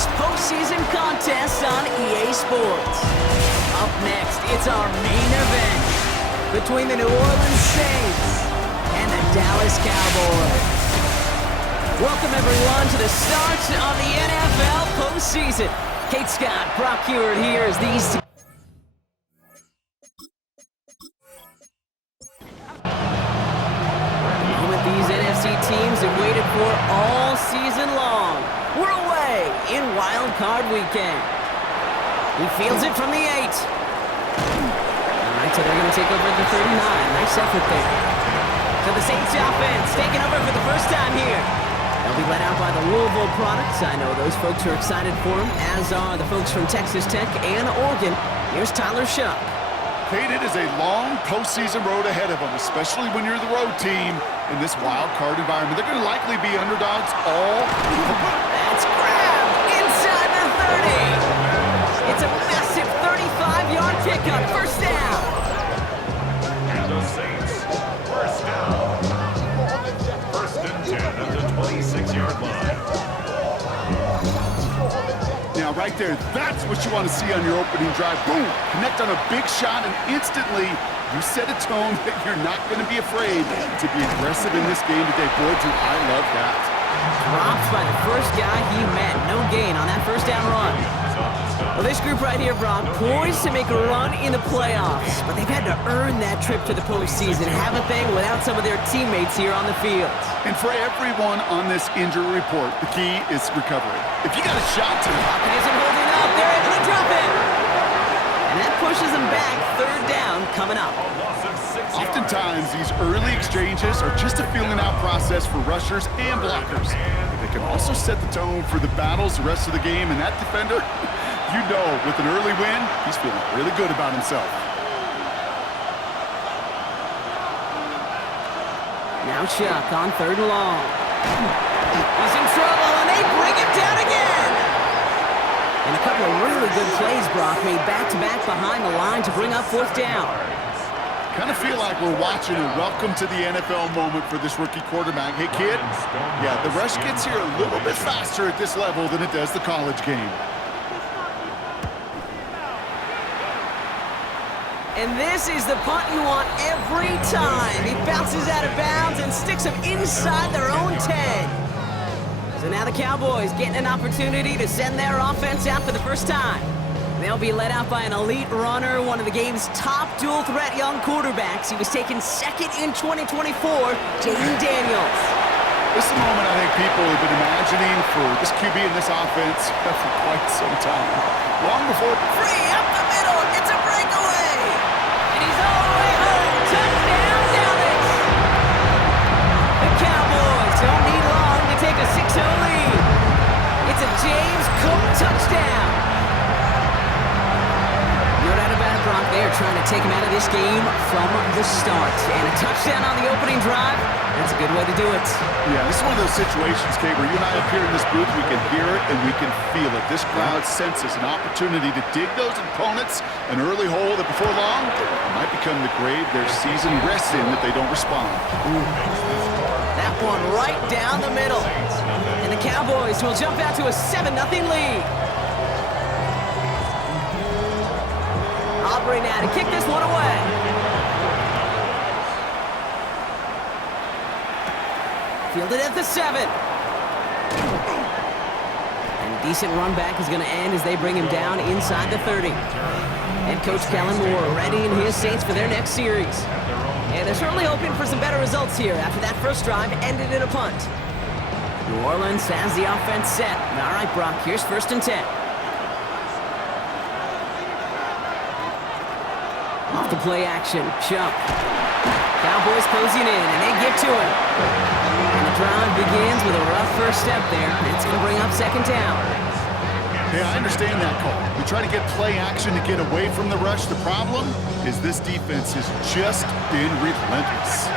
biggest postseason contest on EA Sports. Up next, it's our main event between the New Orleans Saints and the Dallas Cowboys. Welcome, everyone, to the start of the NFL postseason. Kate Scott, Brock Hewitt here as these these NFC teams have waited for all season long. We're away in Wild Card Weekend. He fields it from the 8. All right, so they're going to take over at the 39. Nice effort there. So the Saints offense taking over for the first time here. They'll be led out by the Louisville products. I know those folks are excited for them, as are the folks from Texas Tech and Oregon. Here's Tyler Shuck. Kate, it is a long postseason road ahead of them, especially when you're the road team in this wild card environment. They're going to likely be underdogs all. That's grabbed inside the 30. It's a massive 35-yard pickup. First down. And the Saints, first down. First and 10 at the 26-yard line. Now, right there, that's what you want to see on your opening drive. Boom! Connect on a big shot, and instantly you set a tone that you're not going to be afraid to be aggressive in this game today. Boy, do I love that. Dropped by the first guy he met. No gain on that first down run. Well, this group right here, Brock, poised to make a run in the playoffs, but they've had to earn that trip to the postseason, haven't they, without some of their teammates here on the field. And for everyone on this injury report, the key is recovery. If you got a shot to Pocket isn't holding up. They're able to drop it. And that pushes them back. Third down coming up. Oftentimes, these early exchanges are just a feeling-out process for rushers and blockers. They can also set the tone for the battles the rest of the game, and that defender, you know, with an early win, he's feeling really good about himself. Now Chuck on third and long. He's in trouble, and they bring him down again. And a couple of really good plays, Brock, made back-to-back behind the line to bring up fourth down. Kind of feel like we're watching a welcome to the NFL moment for this rookie quarterback. Hey, kid, yeah, the rush gets here a little bit faster at this level than it does the college game. And this is the punt you want every time. He bounces out of bounds and sticks them inside their own 10. So now the Cowboys getting an opportunity to send their offense out for the first time. They'll be led out by an elite runner, one of the game's top dual-threat young quarterbacks. He was taken second in 2024, Jaden Daniels. This is a moment I think people have been imagining for this QB in this offense for quite some time. Long before... Free up the middle. It's a breakaway. And he's all the way home. Touchdown, Dallas. The Cowboys don't need long to take a 6-0 lead. It's a James Cook touchdown. No doubt about it, Brock. They are trying to take him out of this game from the start. And a touchdown on the opening drive, that's a good way to do it. Yeah, this is one of those situations, Kate, where you and I up here in this booth, we can hear it and we can feel it. This crowd senses an opportunity to dig those opponents an early hole that before long might become the grave their season rests in if they don't respond. Ooh. That one right down the middle. And the Cowboys will jump out to a 7-0 lead. Aubrey now to kick this one away. Fielded at the 7. And a decent run back is going to end as they bring him down inside the 30. Head coach Kellen Moore readying his Saints for their next series. And they're certainly hoping for some better results here after that first drive ended in a punt. New Orleans has the offense set. All right, Brock, here's first and 10. Off the play action, Chuck. Cowboys closing in, and they get to him. And the drive begins with a rough first step there. It's going to bring up second down. Hey, I understand that call. We try to get play action to get away from the rush. The problem is this defense has just been relentless.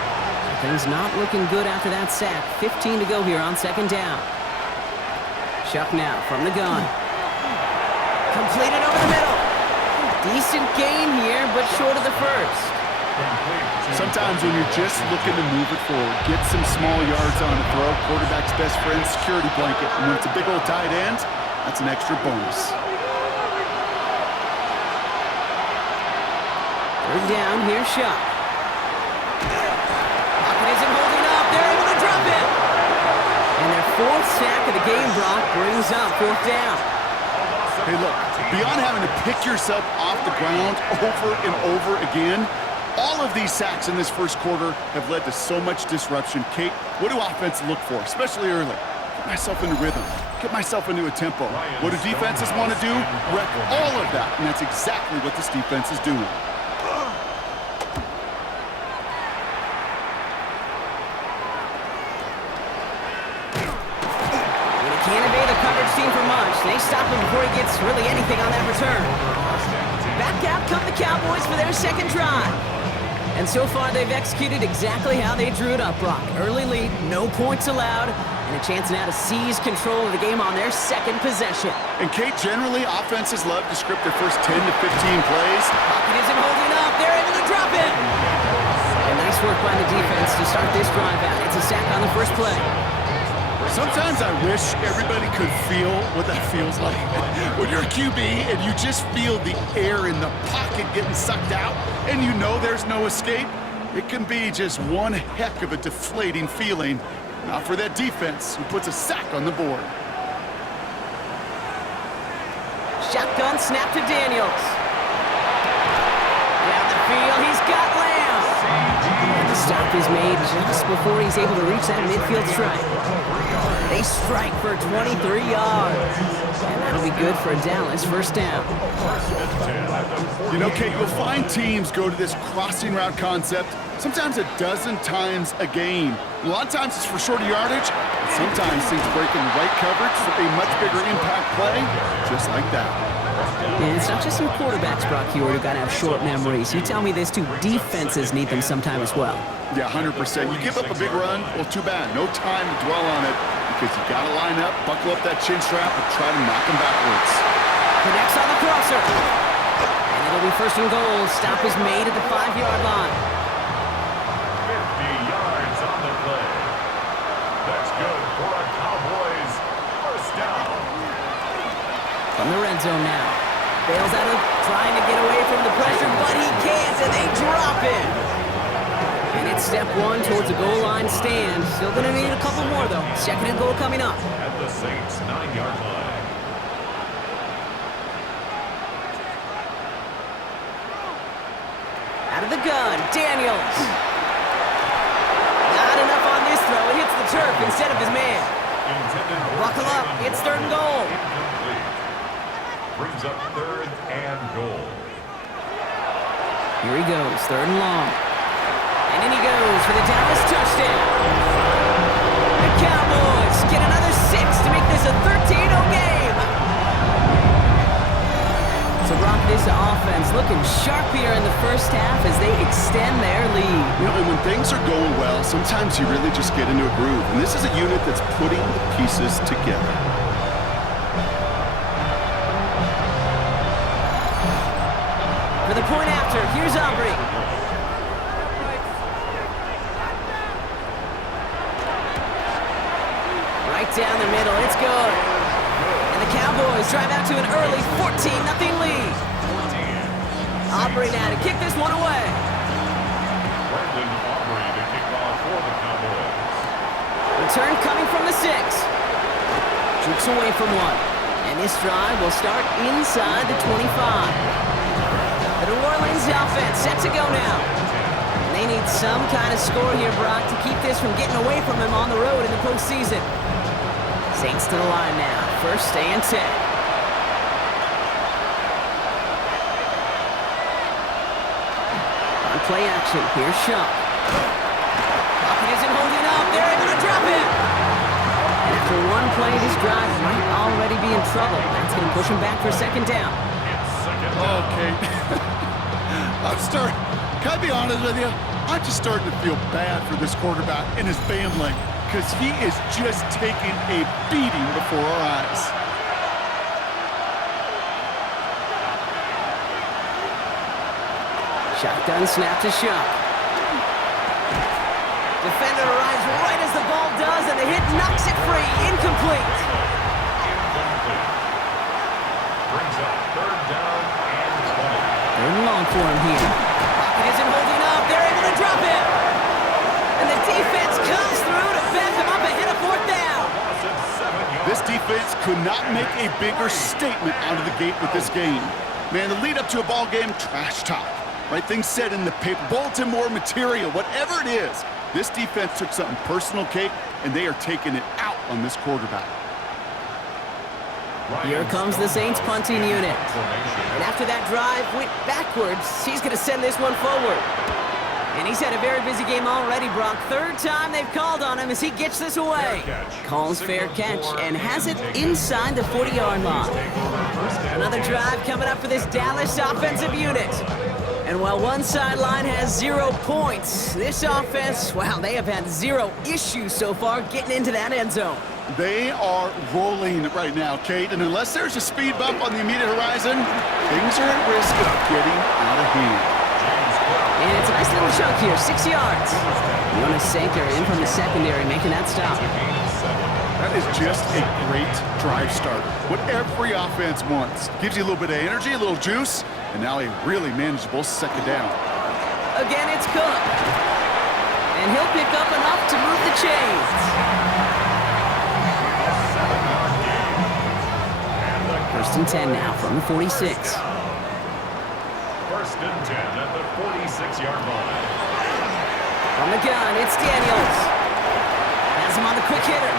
Things not looking good after that sack. 15 to go here on second down. Chuck now from the gun. Completed over the middle. Decent gain here, but short of the first. Sometimes when you're just looking to move it forward, get some small yards on the throw, quarterback's best friend, security blanket. And when it's a big old tight end, That's an extra bonus. Third down, here's Shuck. Pocket isn't holding up. They're able to drop it. And their fourth sack of the game, Brock, brings up fourth down. Hey, look, beyond having to pick yourself off the ground over and over again, all of these sacks in this first quarter have led to so much disruption. Kate, what do offense look for, especially early? Get myself into rhythm. Get myself into a tempo. What do defenses want to do? Wreck all of that, and that's exactly what this defense is doing. Can't evade the coverage team for much. They stop him before he gets really anything on that return. Back out come the Cowboys for their second drive. And so far, they've executed exactly how they drew it up, Brock. Early lead, no points allowed, and a chance now to seize control of the game on their second possession. And Kate, generally, offenses love to script their first 10 to 15 plays. Pocket isn't holding up. They're able to drop it. And nice work by the defense to start this drive out. It's a sack on the first play. Sometimes I wish everybody could feel what that feels like. When you're a QB and you just feel the air in the pocket getting sucked out and you know there's no escape, it can be just one heck of a deflating feeling. Not for that defense who puts a sack on the board. Shotgun snap to Daniels. Down the field, he's got Lamb. And the stop is made just before he's able to reach that midfield strike. They strike for 23 yards. And that'll be good for Dallas first down. You know, Kate, you'll find teams go to this crossing route concept sometimes a dozen times a game. A lot of times it's for shorter yardage, and sometimes things break in the right coverage for a much bigger impact play, just like that. And it's not just some quarterbacks, Brock Hewitt, who got to have short memories. You tell me this too, defenses need them sometime as well. Yeah, 100%. You give up a big run, well, too bad. No time to dwell on it because you got to line up, buckle up that chin strap, and try to knock them backwards. Connects on the crosser. And it'll be first and goal. Stop is made at the 5-yard line. 50 yards on the play. That's good for a Cowboys first down. From the red zone now. Bails out of trying to get away from the pressure, but he can't, and they drop it. And it's step one towards a goal line stand. Still going to need a couple more, though. Second and goal coming up. At the Saints' 9-yard line. Out of the gun, Daniels. Not enough on this throw. It hits the turf instead of his man. Buckle up. It's third and goal. Brings up third and goal. Here he goes, third and long. And in he goes for the Dallas touchdown. The Cowboys get another 6 to make this a 13-0 game. So Brock, this offense looking sharp here in the first half as they extend their lead. You know, and when things are going well, sometimes you really just get into a groove. And this is a unit that's putting the pieces together. For the point after, here's Aubrey. Right down the middle, it's good. And the Cowboys drive out to an early 14-0 lead. Aubrey now to kick this one away. Brandon Aubrey to kick off for the Cowboys. Return coming from the 6. Jukes away from one. And this drive will start inside the 25. The New Orleans offense set to go now. And they need some kind of score here, Brock, to keep this from getting away from them on the road in the postseason. Saints to the line now. First and 10. On play action, here's Shuck. Pocket isn't holding up. They're able to drop it. And after one play, this drive might already be in trouble. That's going to push him back for second down. Okay. Can I be honest with you? I'm just starting to feel bad for this quarterback and his family because he is just taking a beating before our eyes. Shotgun snap to Shuck. Defender arrives right as the ball does, and the hit knocks it free. Incomplete. long for him here. Pocket isn't holding up. They're able to drop him. And the defense comes through to back him up ahead of fourth down. This defense could not make a bigger statement out of the gate with this game. Man, the lead up to a ball game, trash talk. Right things said in the paper, bulletin board material, whatever it is. This defense took something personal, Kate, and they are taking it out on this quarterback. Here comes the Saints punting unit. And after that drive went backwards, he's going to send this one forward. And he's had a very busy game already, Brock. Third time they've called on him as he gets this away. Calls fair catch and has it inside the 40-yard line. Another drive coming up for this Dallas offensive unit. And while one sideline has 0 points, this offense, wow, they have had 0 issues so far getting into that end zone. They are rolling right now, Kate, and unless there's a speed bump on the immediate horizon, things are at risk of getting out of hand. And it's a nice little chunk here, 6 yards. Jonas Sanker in from the secondary making that stop. That is just a great drive starter. What every offense wants. Gives you a little bit of energy, a little juice, and now a really manageable second down. Again, it's Cook. And he'll pick up enough to move the chains. First and 10 now from the 46. First and 10 at the 46-yard line. From the gun, it's Daniels. Has him on the quick hitter.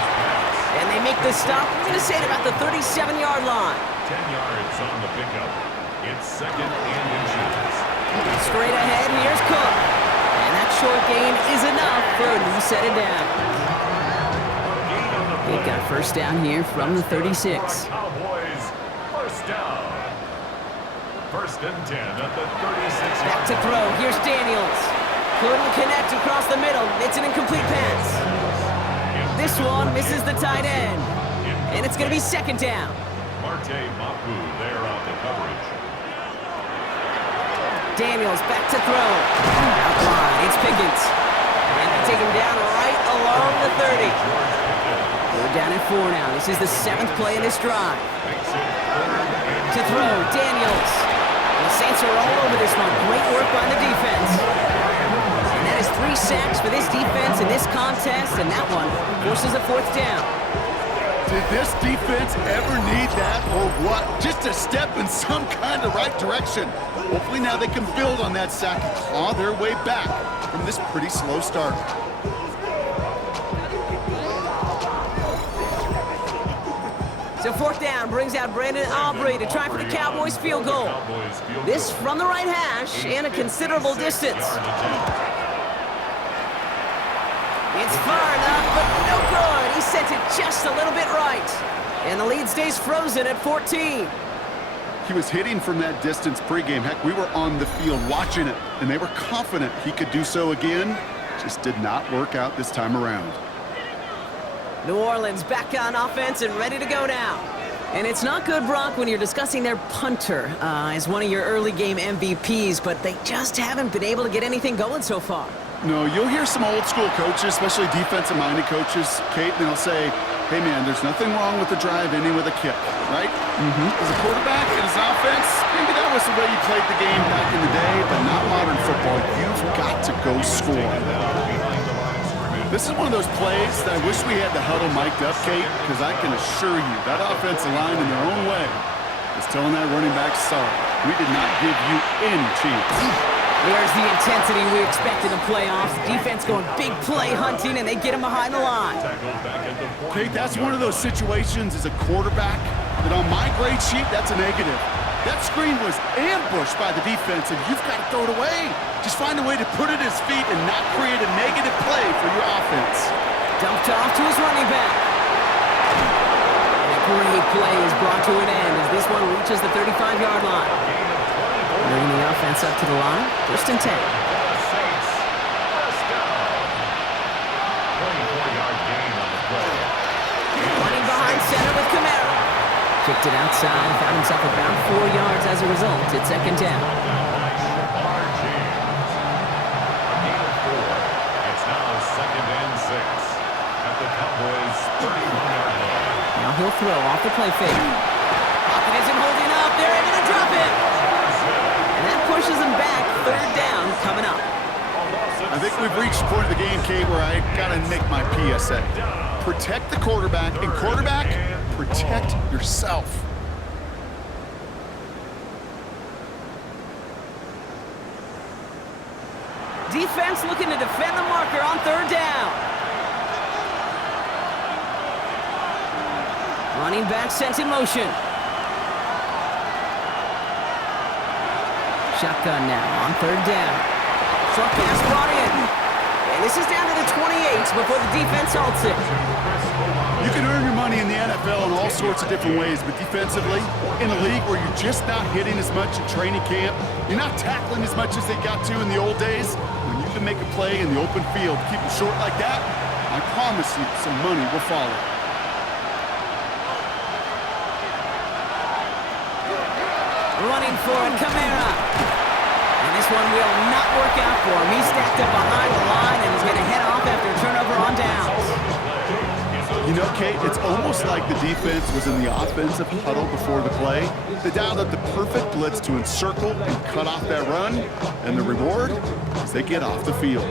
And they make the stop. We're going to say it about the 37-yard line. 10 yards on the pickup. It's second and inches. Straight ahead, here's Cook. And that short gain is enough for a new set it down. They've got first down here from the 36. Cowboys, first down. First and 10 at the 36. Back to throw. Here's Daniels. Couldn't connect across the middle. It's an incomplete pass. This one misses the tight end. And it's going to be second down. Marte Mapu there on the coverage. Daniels back to throw. Outline. It's Pickens. And they take him down right along the 30. We're down at 4 now. This is the 7th play in this drive. To throw. Daniels. The Saints are all over this one. Great work by the defense. And that is 3 sacks for this defense in this contest, and that one forces a 4th down. Did this defense ever need that or what? Just a step in some kind of right direction. Hopefully now they can build on that sack and claw their way back from this pretty slow start. So 4th down brings out Brandon Aubrey to try for the Cowboys field goal. This from the right hash and a considerable distance. It's far enough, but no good. He sent it just a little bit right. And the lead stays frozen at 14. He was hitting from that distance pregame. Heck, we were on the field watching it, and they were confident he could do so again. Just did not work out this time around. New Orleans back on offense and ready to go now. And it's not good, Brock, when you're discussing their punter as one of your early game MVPs, but they just haven't been able to get anything going so far. No, you'll hear some old school coaches, especially defensive-minded coaches, Kate, and they'll say, hey, man, there's nothing wrong with the drive ending with a kick, right? As a quarterback and as an offense, maybe that was the way you played the game back in the day, but not modern football. You've got to go score. This is one of those plays that I wish we had the huddle mic'd up, Kate, because I can assure you that offensive line in their own way is telling that running back, sorry, we did not give you any chance. There's the intensity we expect in the playoffs. Defense going big play hunting, and they get him behind the line. Kate, that's one of those situations as a quarterback that on my grade sheet, that's a negative. That screen was ambushed by the defense, and you've got to throw it away. Just find a way to put it at his feet and not create a negative play for your offense. Dumped off to his running back. And a great play is brought to an end as this one reaches the 35-yard line. Bringing the offense up to the line. First and 10. Running behind center with Camara. Kicked it outside, found himself about 4 yards as a result. It's second down. It's now second and 6 at the Cowboys 31-yard line. Now he'll throw off the play fake. Pocket isn't holding up. They're able to drop it. And that pushes them back. Third down coming up. I think we've reached the point of the game, Kate, where I gotta make my PSA. Protect the quarterback, and quarterback, protect yourself. Defense looking to defend the marker on third down. Running back sent in motion. Shotgun now on third down. Short pass brought in. And this is down to the 28 before the defense halts it. You can earn your money in the NFL in all sorts of different ways, but defensively, in a league where you're just not hitting as much in training camp, you're not tackling as much as they got to in the old days, when you can make a play in the open field, keep them short like that, I promise you some money will follow. Running for it, Kamara. And this one will not work out for him. He's stacked up behind the line and is going to head off after a turnover on downs. You know, Kate, it's almost like the defense was in the offensive huddle before the play. They dialed up the perfect blitz to encircle and cut off that run, and the reward is they get off the field.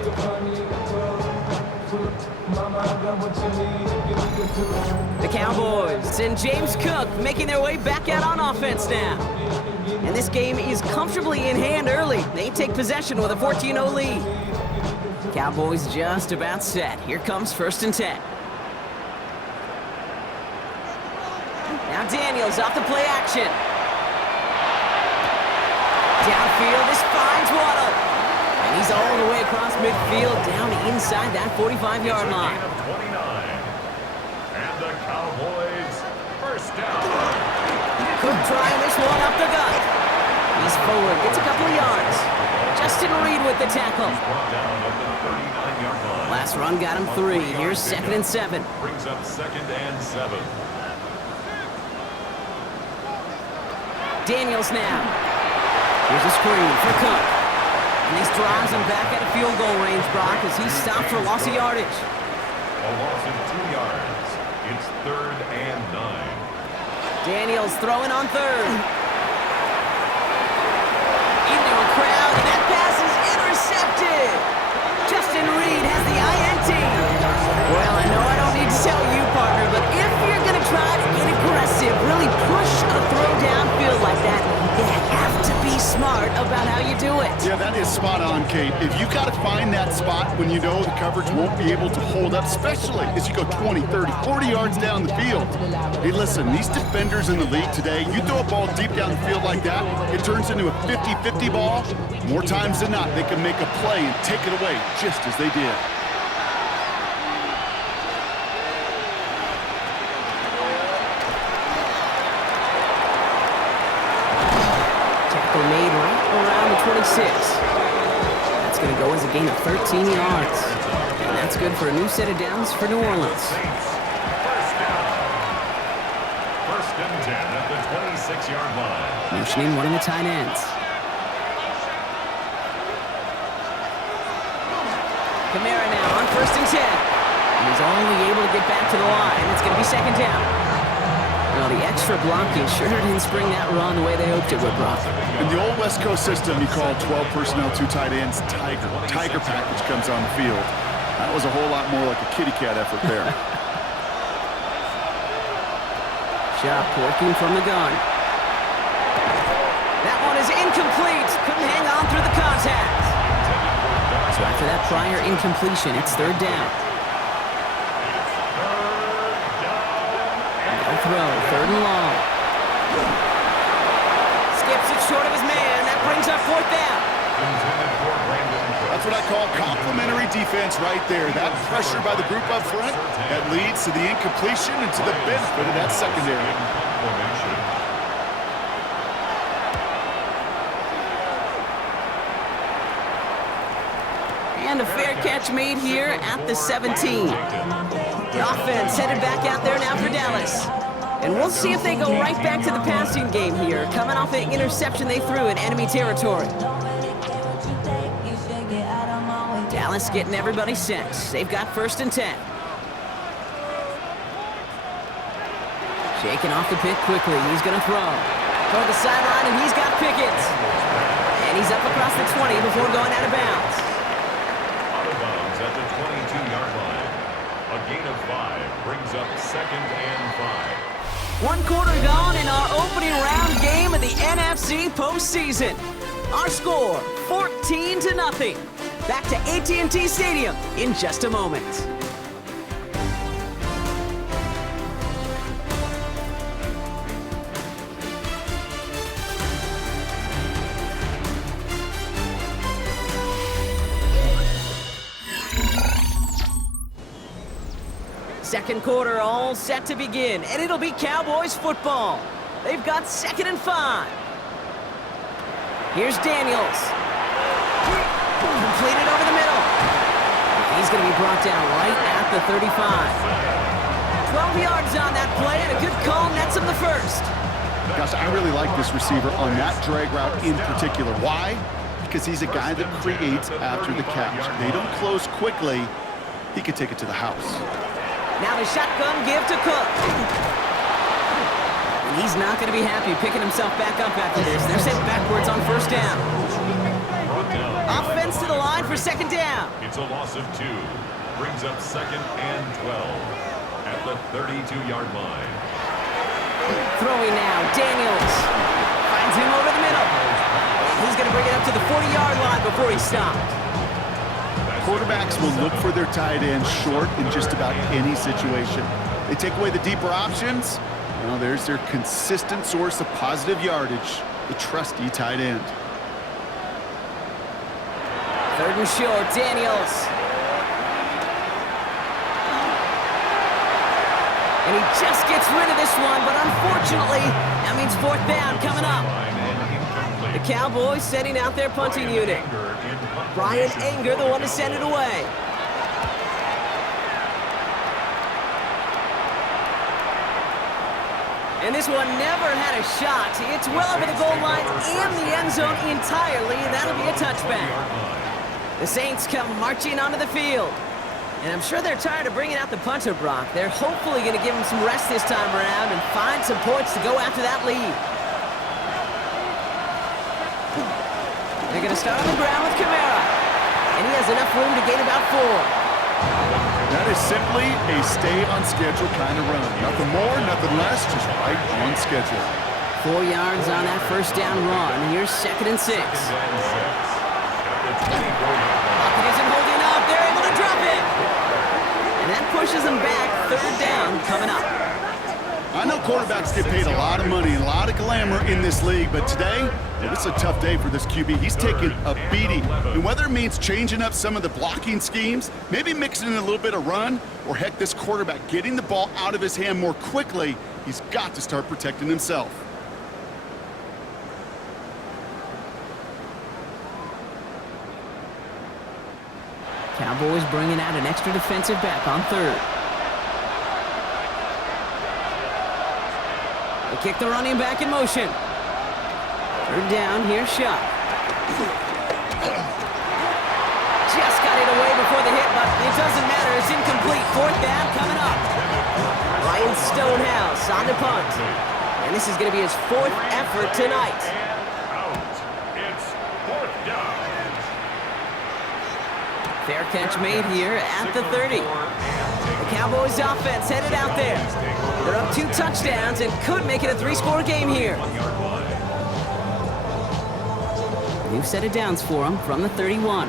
The Cowboys and James Cook making their way back out on offense now. And this game is comfortably in hand early. They take possession with a 14-0 lead. Cowboys just about set. Here comes 1st and 10. Now Daniels off the play action. Downfield, this finds Waddle. And he's all the way across midfield, down inside that 45-yard line. 29. And the Cowboys, first down. Cook trying this one up the gut. He's forward, gets a couple of yards. Justin Reed with the tackle. Brought down at the 39-yard line. Last run got him 3. Here's 2nd and 7. Brings up 2nd and 7. Daniels now. Here's a screen for Cook. And this drives him back at a field goal range, Brock, as he's stopped for loss of yardage. A loss of 2 yards. It's 3rd and 9. Daniels throwing on 3rd. Into a crowd, and that pass is intercepted. Justin Reed has the INT. Well, I know I don't need to tell you, partner, but if you're going to try to get aggressive, really push a throw downfield like that, you have to be smart about how you do it. Yeah, that is spot on, Kate. If you got to find that spot when you know the coverage won't be able to hold up, especially as you go 20, 30, 40 yards down the field. Hey, listen, these defenders in the league today, you throw a ball deep down the field like that, it turns into a 50-50 ball. More times than not, they can make a play and take it away just as they did. Made right around the 26. That's going to go as a gain of 13 yards. And that's good for a new set of downs for New Orleans. First down. 1st and 10 at the 26-yard line. Motioning one of the tight ends. Kamara now on 1st and 10. And he's only able to get back to the line. It's going to be 2nd down. Well, the extra blocking sure didn't spring that run the way they hoped it would, Brock. In the old West Coast system, you call 12 personnel, 2 tight ends, Tiger. Tiger package comes on the field. That was a whole lot more like a kitty cat effort there. Sharp working from the gun. That one is incomplete. Couldn't hang on through the contact. So after that prior incompletion, it's 3rd down. Throw, 3rd and long. Skips it short of his man. That brings up 4th down. That's what I call complimentary defense right there. That pressure by the group up front, that leads to the incompletion and to the benefit of that secondary. And a fair catch made here at the 17. The offense headed back out there now for Dallas. And we'll see if they go right back to the passing game here, coming off the interception they threw in enemy territory. Dallas getting everybody set. They've got 1st and 10. Shaking off the pick quickly. He's going to throw. Toward the sideline, and he's got Pickett. And he's up across the 20 before going out of bounds. Out of bounds at the 22-yard line. A gain of 5 brings up 2nd and 5. 1 quarter gone in our opening round game of the NFC postseason. Our score, 14-0. Back to AT&T Stadium in just a moment. Second quarter all set to begin, and it'll be Cowboys football. They've got 2nd and 5. Here's Daniels. Completed over the middle. He's going to be brought down right at the 35. 12 yards on that play, and a good call nets him the first. Gosh, I really like this receiver on that drag route in particular. Why? Because he's a guy that creates after the catch. They don't close quickly. He could take it to the house. Now the shotgun give to Cook. And he's not going to be happy picking himself back up after this. They're sent backwards on first down. Offense to the line for 2nd down. It's a loss of 2. Brings up 2nd and 12 at the 32-yard line. Throwing now, Daniels. Finds him over the middle. And he's going to bring it up to the 40-yard line before he stopped. Quarterbacks will look for their tight end short in just about any situation. They take away the deeper options. Well, there's their consistent source of positive yardage, the trusty tight end. 3rd and short, Daniels. And he just gets rid of this one, but unfortunately, that means 4th down coming up. The Cowboys sending out their punting unit. Brian Anger, the one to send it away. And this one never had a shot. It's well over the goal line and the end zone entirely, and that'll be a touchback. The Saints come marching onto the field. And I'm sure they're tired of bringing out the punter, Brock. They're hopefully going to give him some rest this time around and find some points to go after that lead. They're going to start on the ground with Kamara. And he has enough room to gain about 4. That is simply a stay-on-schedule kind of run. Nothing more, nothing less, just right on schedule. 4 yards on that first down run. Here's 2nd and 6. Pocket isn't holding up. They're able to drop it. And that pushes them back. 3rd down coming up. I know quarterbacks get paid a lot of money and a lot of glamour in this league, but today, it's a tough day for this QB. He's taking a beating. And whether it means changing up some of the blocking schemes, maybe mixing in a little bit of run, or heck, this quarterback getting the ball out of his hand more quickly, he's got to start protecting himself. Cowboys bringing out an extra defensive back on 3rd. They kick the running back in motion. 3rd down, here's Shuck. Just got it away before the hit, but it doesn't matter. It's incomplete. 4th down coming up. Ryan Stonehouse on the punt. And this is going to be his 4th effort tonight. Out. It's 4th down. Fair catch made here at the 30. The Cowboys offense headed out there. They're up 2 touchdowns and could make it a 3-score game here. New set of downs for them from the 31.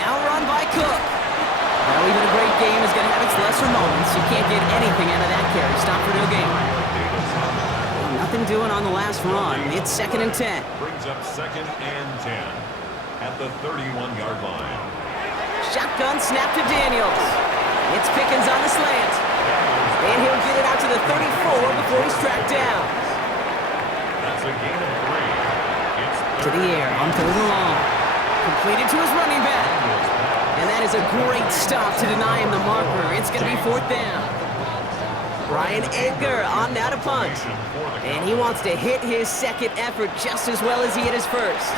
Now run by Cook. Well, even a great game is going to have its lesser moments. You can't get anything out of that carry. Stop for no gain. Nothing doing on the last run. It's 2nd and 10. Brings up 2nd and 10 at the 31-yard line. Shotgun snap to Daniels. It's Pickens on the slant. And he'll get it out to the 34 before he's tracked down. That's a gain of 3. It's To the air on 3rd and long. Completed to his running back. And that is a great stop to deny him the marker. It's going to be 4th down. Brian Edgar on now to punt. And he wants to hit his 2nd effort just as well as he hit his 1st.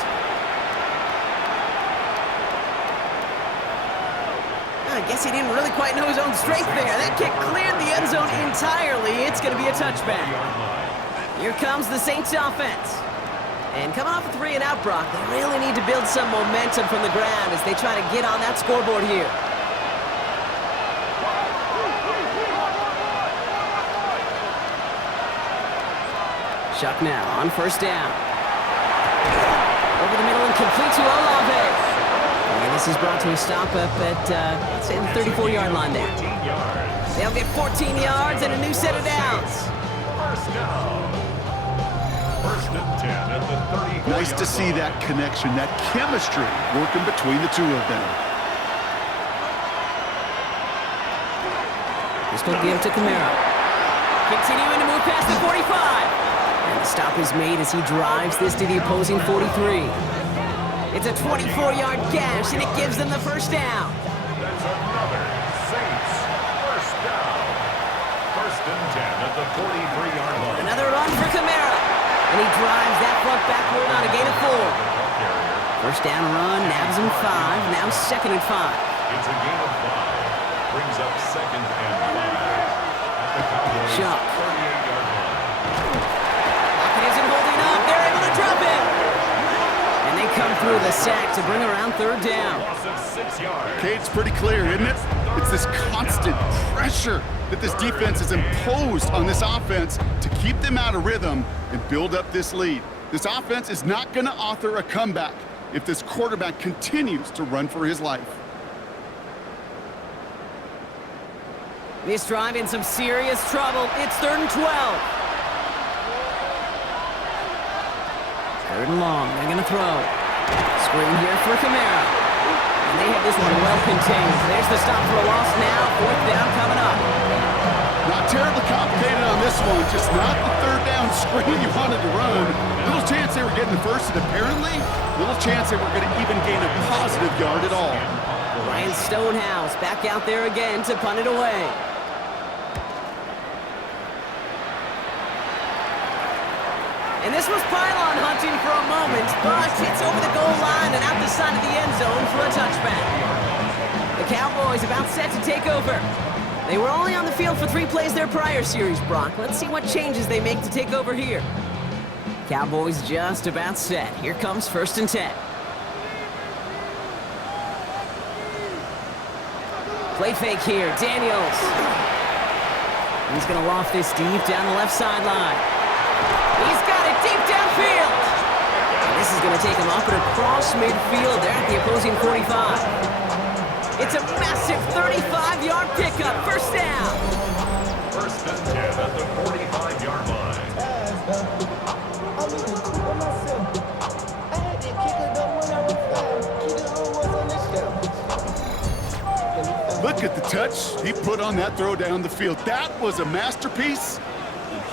I guess he didn't really quite know his own strength there. That kick cleared the end zone entirely. It's going to be a touchback. Here comes the Saints offense. And coming off a 3-and-out, Brock, they really need to build some momentum from the ground as they try to get on that scoreboard here. Chuck now on first down. Over the middle and complete to Olave. And this is brought to a stop up at, let's say, the 34-yard line there. They'll get 14 yards and a new set of downs. First down. First and 10 at the 34. Nice to see that connection, that chemistry working between the two of them. This will give to Kamara. Continuing to move past the 45. And the stop is made as he drives this to the opposing 43. It's a 24-yard gash, and it gives them the first down. That's another Saints first down. First and 10 at the 43-yard line. Another run for Kamara. And he drives that front backward on a gain of 4. First down run, nabs him 5. Now second and 5. It's a gain of 5. Brings up second and 5. At the Cowboys' Chuck. 38-yard line. Lockett isn't holding up. They're able to drop him. And they come through the sack to bring around third down. Loss of 6 yards. Okay, it's pretty clear, isn't it? It's this constant pressure that this defense has imposed on this offense to keep them out of rhythm and build up this lead. This offense is not going to author a comeback if this quarterback continues to run for his life. This drive in some serious trouble. It's third and 12. Third and long. They're going to throw. Screen here for Kamara. And they have this one well contained. There's the stop for a loss now. Fourth down coming up. Not terribly complicated on this one. Just not the third down screen you wanted to run. Little chance they were getting the first, and apparently little chance they were going to even gain a positive yard at all. Ryan Stonehouse back out there again to punt it away. And this was pylon hunting for a moment, but it's over the goal line and out the side of the end zone for a touchback. The Cowboys about set to take over. They were only on the field for 3 plays their prior series, Brock. Let's see what changes they make to take over here. Cowboys just about set. Here comes first and 10. Play fake here, Daniels. He's going to loft this deep down the left sideline. He's got it deep downfield. And this is going to take him up and across midfield there at the opposing 45. It's a massive 35-yard pickup. First down. First and 10 at the 45-yard line. Look at the touch he put on that throw down the field. That was a masterpiece.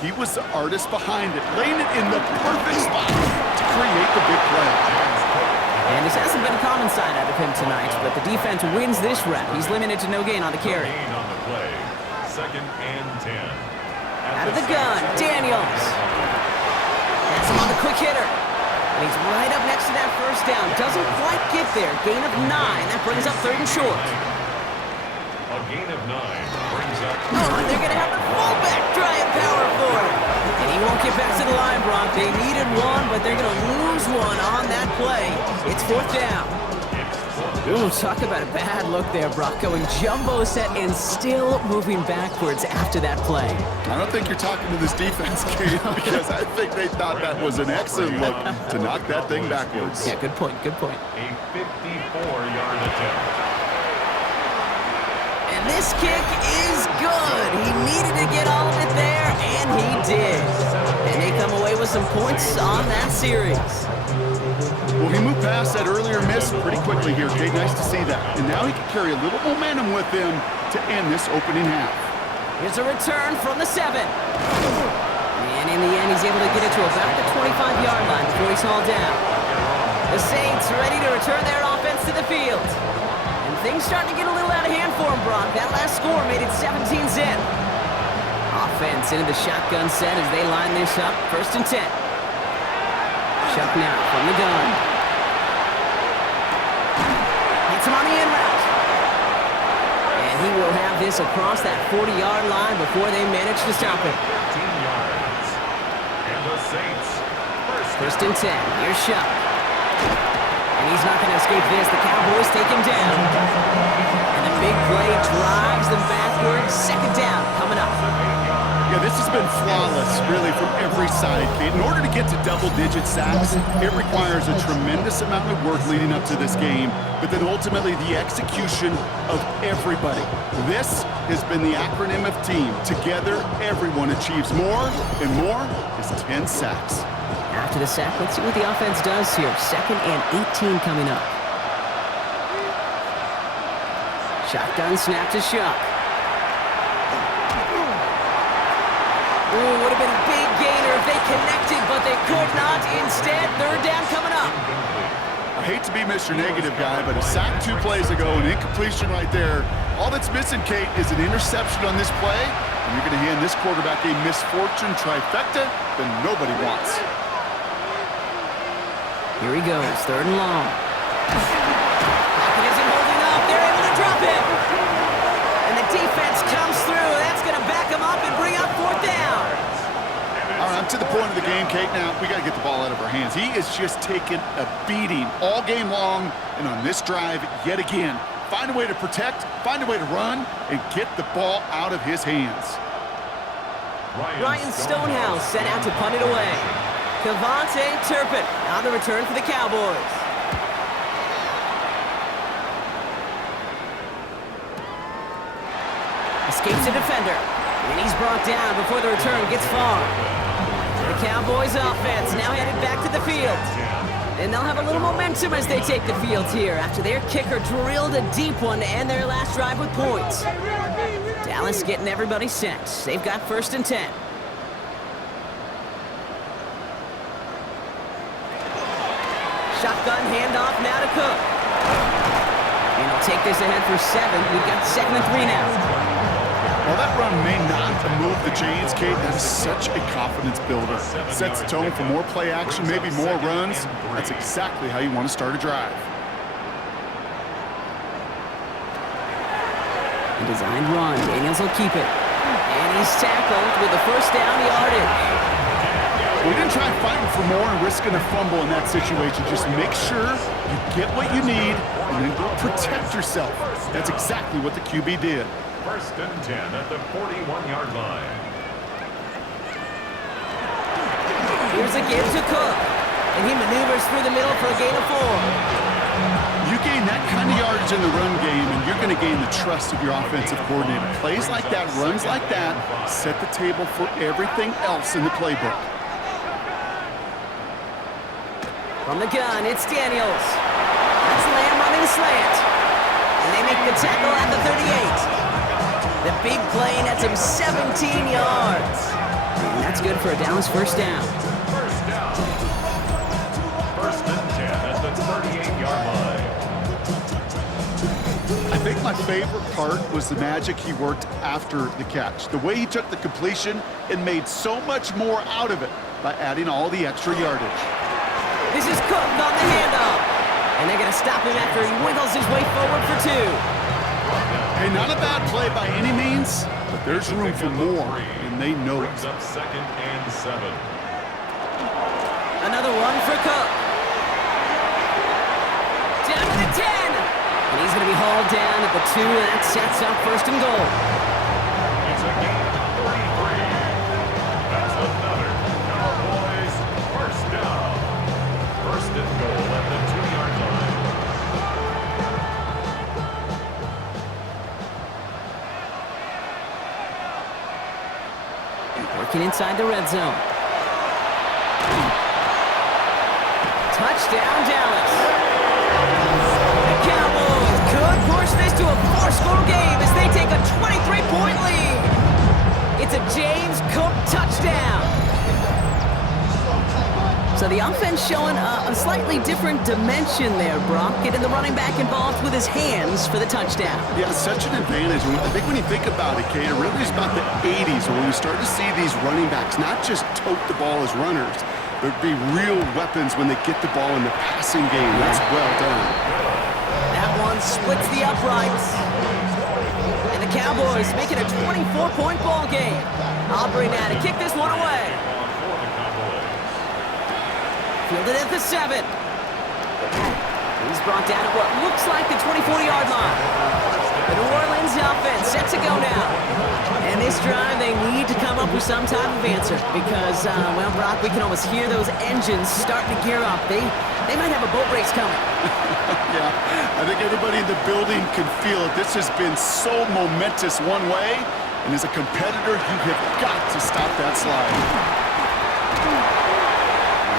He was the artist behind it, laying it in the perfect spot to create the big play. And this hasn't been a common side out of him tonight, but the defense wins this rep. He's limited to no gain on the carry. Gain on the play. Second and 10. Out of the gun, Daniels. That's him on the quick hitter. And he's right up next to that first down. Doesn't quite get there. Gain of 9. That brings up third and short. A gain of 9 brings up. Oh, and they're going to have the fullback trying power for it. And he won't get back to the line, Brock. They needed one, but they're going to lose one on that play. It's fourth down. Ooh, talk about a bad look there, Brock. Going jumbo set and still moving backwards after that play. I don't think you're talking to this defense, Kate, because I think they thought that was an excellent look to knock that thing backwards. Yeah, good point, good point. A 54-yard attempt. And this kick is good. He needed to get all of it there, and he did. And they come away with some points on that series. Well, he moved past that earlier miss pretty quickly here, Kate. Nice to see that. And now he can carry a little momentum with him to end this opening half. Here's a return from the 7. And in the end, he's able to get it to about the 25-yard line before he's hauled down. The Saints ready to return their offense to the field. And things starting to get a little out of hand for him, Brock. That last score made it 17-zip. Offense into the shotgun set as they line this up. First and 10. Chuck now from the gun. Hits him on the in route. And he will have this across that 40-yard line before they manage to stop it. 15 yards. And Saints. First and 10. Here's Shuck. And he's not going to escape this. The Cowboys take him down. And the big play drives them backwards. Second down coming up. Yeah, this has been flawless, really, from every side, Kate. In order to get to double-digit sacks, it requires a tremendous amount of work leading up to this game, but then ultimately the execution of everybody. This has been the acronym of team. Together, everyone achieves more, and more is 10 sacks. After the sack, let's see what the offense does here. 2nd and 18 coming up. Shotgun snap to Shuck. Ooh, would have been a big gainer if they connected, but they could not. Instead, 3rd down coming up. I hate to be Mr. Negative guy, but a sack 2 plays ago, an incompletion right there. All that's missing, Kate, is an interception on this play, and you're going to hand this quarterback a misfortune trifecta that nobody wants. Here he goes, 3rd and long. Pocket isn't holding up. They're able to drop it. And the defense comes through. That's going to back them up and bring up 4th down. All right, I'm to the point of the game, Kate. Now, we got to get the ball out of our hands. He is just taking a beating all game long, and on this drive, yet again, find a way to protect, find a way to run, and get the ball out of his hands. Ryan Stonehouse set out to punt it away. Devontae Turpin on the return for the Cowboys. Escapes the defender, and he's brought down before the return gets far. The Cowboys offense now headed back to the field. And they'll have a little momentum as they take the field here after their kicker drilled a deep one to end their last drive with points. Dallas getting everybody set. They've got 1st and 10. Shotgun handoff now to Cook. And he'll take this ahead for 7. We've got 2nd and 3 now. While that run may not move the chains, Kate, that is such a confidence builder. Sets the tone for more play action, maybe more runs. That's exactly how you want to start a drive. A designed run. Daniels will keep it. And he's tackled with the 1st down yardage. We didn't try fighting for more and risking a fumble in that situation. Just make sure you get what you need and then go protect yourself. That's exactly what the QB did. 1st and 10 at the 41-yard line. Here's a give to Cook. And he maneuvers through the middle for a gain of 4. You gain that kind of yardage in the run game, and you're going to gain the trust of your offensive coordinator. Plays like that, runs like that, set the table for everything else in the playbook. From the gun, it's Daniels. That's Lamb running slant. And they make the tackle at the 38. The big play nets him 17 yards. And that's good for a Dallas 1st down. 1st down. 1st and 10 at the 38-yard line. I think my favorite part was the magic he worked after the catch. The way he took the completion and made so much more out of it by adding all the extra yardage. This is Cook on the handoff. And they're going to stop him after he wiggles his way forward for 2. Hey, not a bad play by any means, but there's room for more, and they know it. Brings up 2nd and 7. Another one for Cook. Down to the 10. And he's going to be hauled down at the 2, and that sets up 1st and goal. It's a gain of 33. That's another Cowboys 1st down. 1st and goal at the 2-yard line. Working inside the red zone. Touchdown, Dallas. The Cowboys could push this to a 4-score game as they take a 23-point lead. It's a James Cook touchdown. So the offense showing a slightly different dimension there, Brock. Getting the running back involved with his hands for the touchdown. Yeah, such an advantage. I think when you think about it, Kate, it really is about the 80s when we start to see these running backs not just tote the ball as runners, but be real weapons when they get the ball in the passing game. That's well done. That one splits the uprights. And the Cowboys make it a 24-point ball game. Aubrey now to kick this one away. For the Cowboys. Fielded at the 7. He's brought down at what looks like the 24-yard line. The New Orleans offense set to go now. And this drive, they need to come up with some type of answer because, well, Brock, we can almost hear those engines starting to gear up. They might have a boat race coming. Yeah, I think everybody in the building can feel it. This has been so momentous one way, and as a competitor, you have got to stop that slide.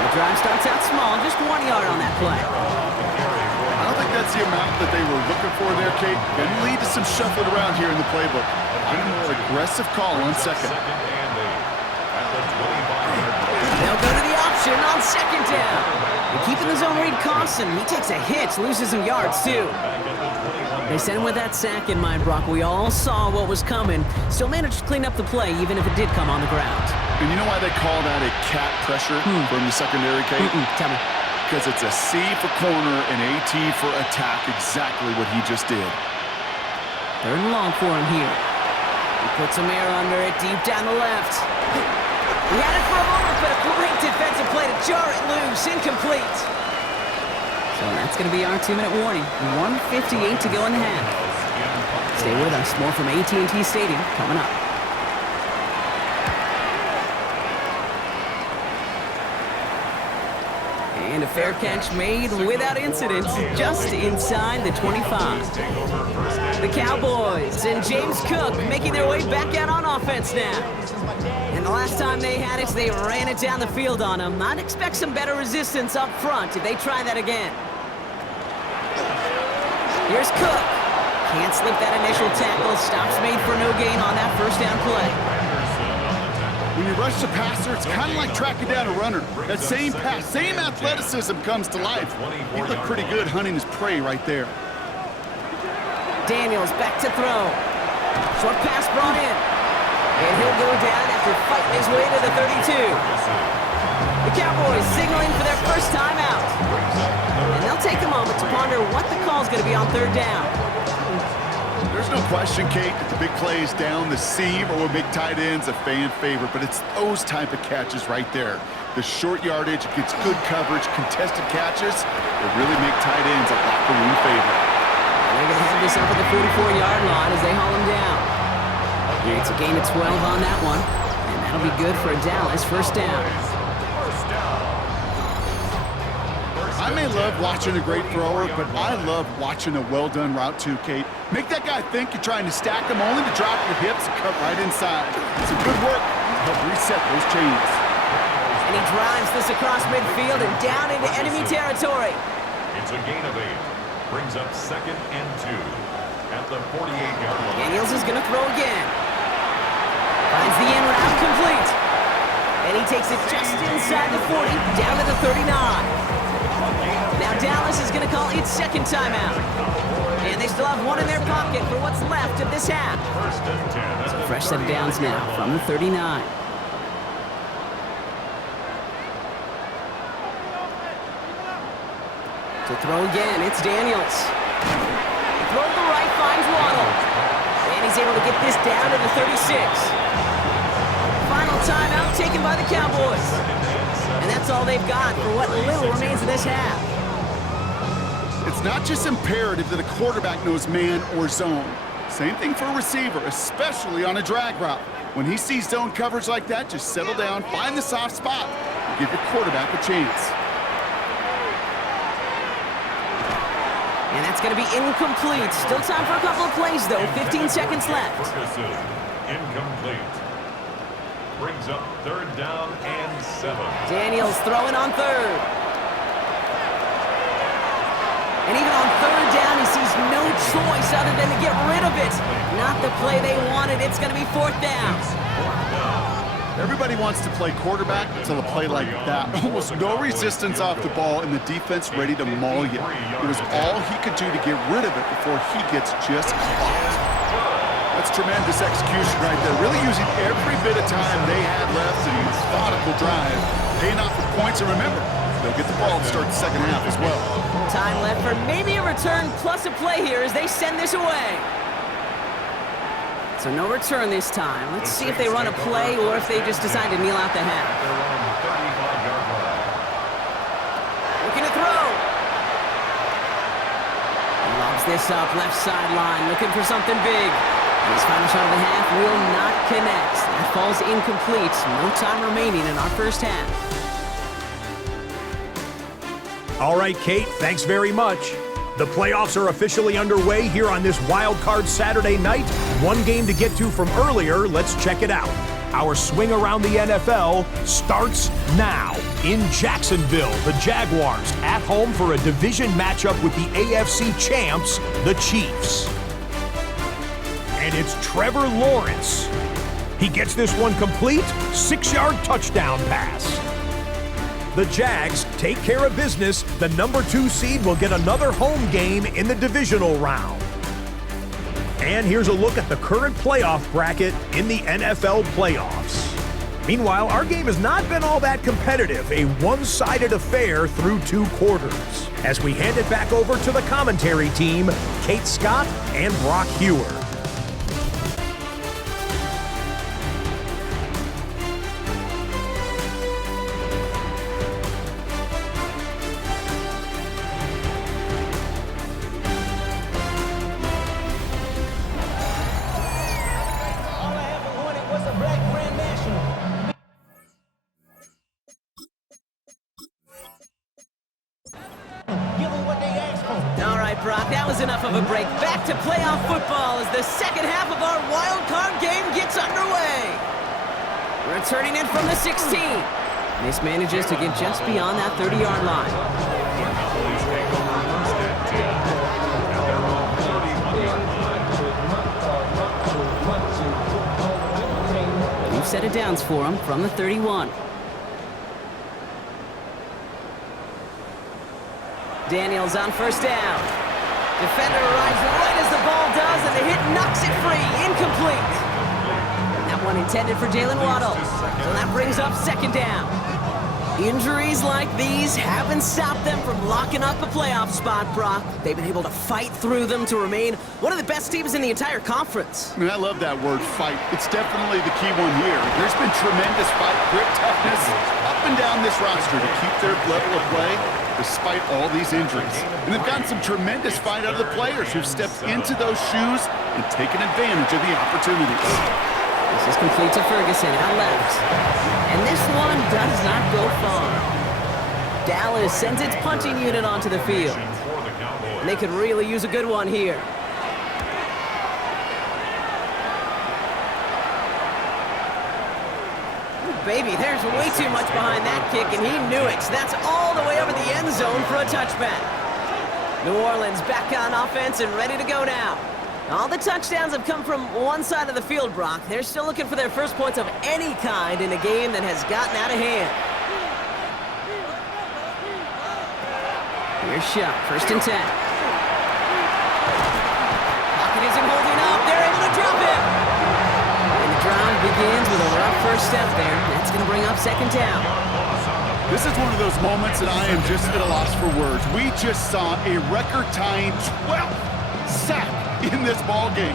The drive starts out small, just 1 yard on that play. I don't think that's the amount that they were looking for there, Kate. Going to lead to some shuffling around here in the playbook. A more aggressive call on second. They'll go to the option on second down. And keeping the zone read costs him. He takes a hit, loses some yards too. They sent him with that sack in mind, Brock. We all saw what was coming. Still managed to clean up the play, even if it did come on the ground. And you know why they call that a cat pressure from the secondary, Kate? Tell me. Because it's a C for corner and AT for attack, exactly what he just did. 3rd and long for him here. He puts some air under it, deep down the left. He had it for a moment, but a great defensive play to jar it loose, incomplete. So that's going to be our 2-minute warning. 1:58 to go in the half. Stay with us. More from AT&T Stadium coming up. And a fair catch made without incident, just inside the 25. The Cowboys and James Cook making their way back out on offense now. And the last time they had it, they ran it down the field on them. I'd expect some better resistance up front if they try that again. Here's Cook. Can't slip that initial tackle. Stops made for no gain on that first down play. When you rush the passer, it's kind of like tracking down a runner. That same pass, same athleticism comes to life. He looked pretty good hunting his prey right there. Daniels back to throw. Short pass brought in. And he'll go down after fighting his way to the 32. The Cowboys signaling for their first time out. And they'll take a moment to ponder what the call's going to be on 3rd down. There's no question, Kate, that the big plays down the seam or big tight ends a fan favorite, but it's those type of catches right there. The short yardage gets good coverage, contested catches that really make tight ends a locker room favorite. They're going to have this up at the 44-yard line as they haul him down. It's a gain of 12 on that one, and that'll be good for a Dallas first down. I may love watching a great thrower, but I love watching a well-done route too, Kate. Make that guy think you're trying to stack him only to drop your hips and cut right inside. Some good work to help reset those chains. And he drives this across midfield and down into enemy territory. It's a gain of 8. Brings up 2nd and 2 at the 48-yard line. Daniels is going to throw again. Finds the end route complete. And he takes it just inside the 40, down to the 39. Now Dallas is going to call its second timeout. And they still have one in their pocket for what's left of this half. So fresh set of downs now from the 39. To throw again, it's Daniels. Throw to the right, finds Waddle. And he's able to get this down to the 36. Final timeout taken by the Cowboys. And that's all they've got for what little remains of this half. It's not just imperative that a quarterback knows man or zone. Same thing for a receiver, especially on a drag route. When he sees zone coverage like that, just settle down, find the soft spot, and give your quarterback a chance. And that's going to be incomplete. Still time for a couple of plays, though. 15 seconds left. Incomplete. Brings up 3rd down and 7. Daniels throwing on 3rd. And even on 3rd down, he sees no choice other than to get rid of it. Not the play they wanted. It's going to be 4th down. Everybody wants to play quarterback until a play like that. Almost no resistance off the ball and the defense ready to maul you. It was all he could do to get rid of it before he gets just clocked. That's tremendous execution right there. Really using every bit of time they had left in a methodical drive. Paying off the points, and remember, they'll get the ball to start the second half as well. Time left for maybe a return plus a play here as they send this away. So no return this time. Let's see if they run a play or if they just decide to kneel out the half. this up, left sideline, looking for something big. His final shot of the half will not connect. That falls incomplete. No time remaining in our first half. All right, Kate, thanks very much. The playoffs are officially underway here on this Wild Card Saturday night. One game to get to from earlier. Let's check it out. Our swing around the NFL starts now. In Jacksonville, the Jaguars at home for a division matchup with the AFC champs, the Chiefs. And it's Trevor Lawrence. He gets this one complete, 6-yard touchdown pass. The Jags take care of business. The number 2 seed will get another home game in the Divisional Round. And here's a look at the current playoff bracket in the NFL playoffs. Meanwhile, our game has not been all that competitive, a one-sided affair through 2 quarters. As we hand it back over to the commentary team, Kate Scott and Brock Hewer. All right, Brock, that was enough of a break. Back to playoff football as the second half of our wild card game gets underway. Returning in from the 16. This manages to get just beyond that 30-yard line. We've set it downs for him from the 31. Daniels on first down. Defender arrives right as the ball does, and the hit knocks it free. Incomplete. That one intended for Jalen Waddle. So that brings up second down. Injuries like these haven't stopped them from locking up a playoff spot, Brock. They've been able to fight through them to remain one of the best teams in the entire conference. I mean, I love that word, fight. It's definitely the key one here. There's been tremendous fight, grit, toughness up and down this roster to keep their level of play despite all these injuries. And they've gotten some tremendous fight out of the players who've stepped into those shoes and taken advantage of the opportunities. This is complete to Ferguson, out left. And this one does not go far. Dallas sends its punting unit onto the field. And they could really use a good one here. Baby, there's way too much behind that kick, and he knew it. That's all the way over the end zone for a touchback. New Orleans back on offense and ready to go now. All the touchdowns have come from one side of the field, Brock. They're still looking for their first points of any kind in a game that has gotten out of hand. Here's shot, first and 10. Pocket isn't holding up. They're able to drop him. And the drive begins with a rough first step there. That's going to bring up second down. This is one of those moments that I am just at a loss for words. We just saw a record-tying 12th sack in this ball game.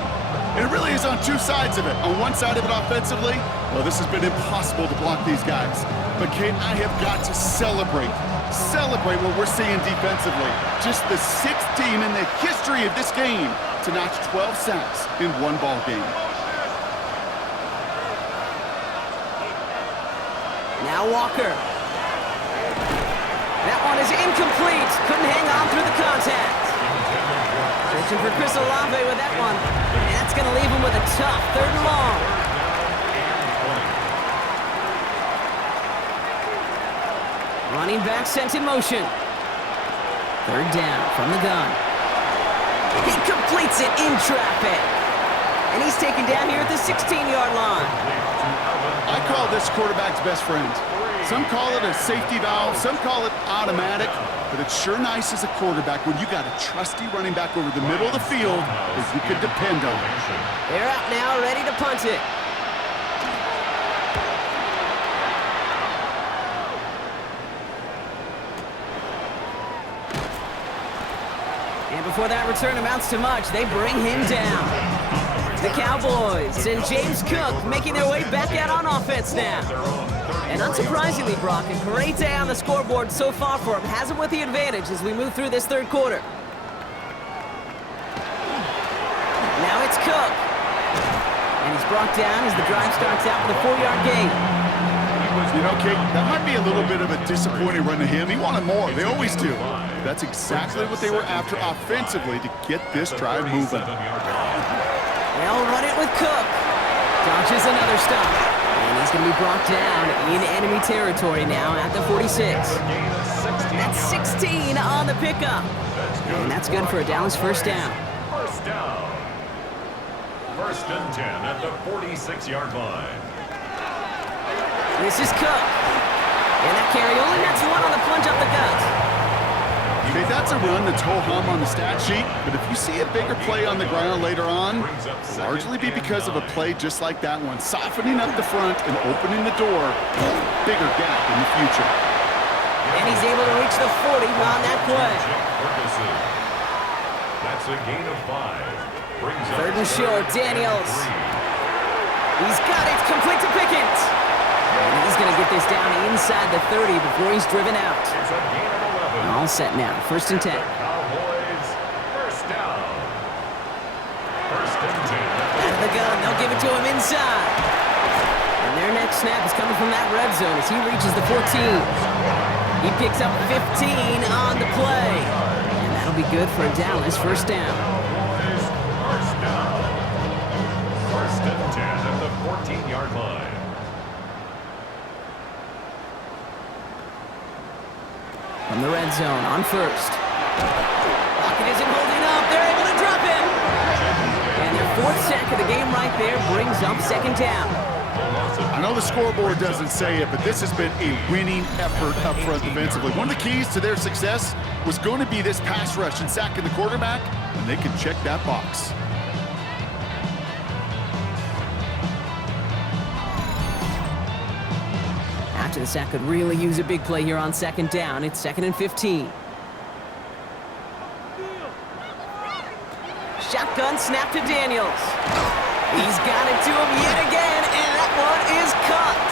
And it really is on 2 sides of it. On one side of it offensively, well, this has been impossible to block these guys. But, Kate, I have got to celebrate what we're seeing defensively. Just the 6th team in the history of this game to notch 12 sacks in one ball game. Now Walker. That one is incomplete. Couldn't hang on through the contact. Searching for Chris Olave with that one. And that's going to leave him with a tough 3rd and long. Running back sent in motion. 3rd down from the gun. He completes it in traffic. And he's taken down here at the 16-yard line. I call this quarterback's best friend. Some call it a safety valve, some call it automatic, but it's sure nice as a quarterback when you got a trusty running back over the middle of the field that you can depend on. They're out now, ready to punt it. And before that return amounts to much, they bring him down. The Cowboys and James Cook making their way back out on offense now. And unsurprisingly, Brock, a great day on the scoreboard so far for him. Has him with the advantage as we move through this 3rd quarter. Cook. And he's brought down as the drive starts out with a 4-yard gain. You know, Kate, that might be a little bit of a disappointing run to him. He wanted more. They always do. That's exactly what they were after offensively to get this drive moving. They'll run it with Cook. Dodges another stop. And he's going to be brought down in enemy territory now at the 46. That's 16 on the pickup. And that's good for a Dallas first down. First down. First and 10 at the 46-yard line. This is Cook. And that carry only nets one on the plunge up the gut. Okay, that's a run that's ho-hum on the stat sheet, but if you see a bigger play on the ground later on, it'll largely be because of a play just like that one, softening up the front and opening the door to a bigger gap in the future. And he's able to reach the 40 on that play. That's a gain of 5. Brings up Third and short, Daniels. He's got it, complete to Pickens. And he's going to get this down inside the 30 before he's driven out. It's a gain of 11. All set now, first and 10. Cowboys, first down. First and 10. Out of the gun, they'll give it to him inside. And their next snap is coming from that red zone as he reaches the 14. He picks up 15 on the play. And that'll be good for a Dallas first down. Cowboys, first down. First and 10 at the 14-yard line. From the red zone on first. Lockett isn't holding up. They're able to drop him. And their 4th sack of the game right there brings up second down. I know the scoreboard doesn't say it, but this has been a winning effort up front defensively. One of the keys to their success was going to be this pass rush and sacking the quarterback, and they can check that box. After the sack could really use a big play here on second down. It's 2nd and 15. Shotgun snap to Daniels. He's got it to him yet again, and that one is cut.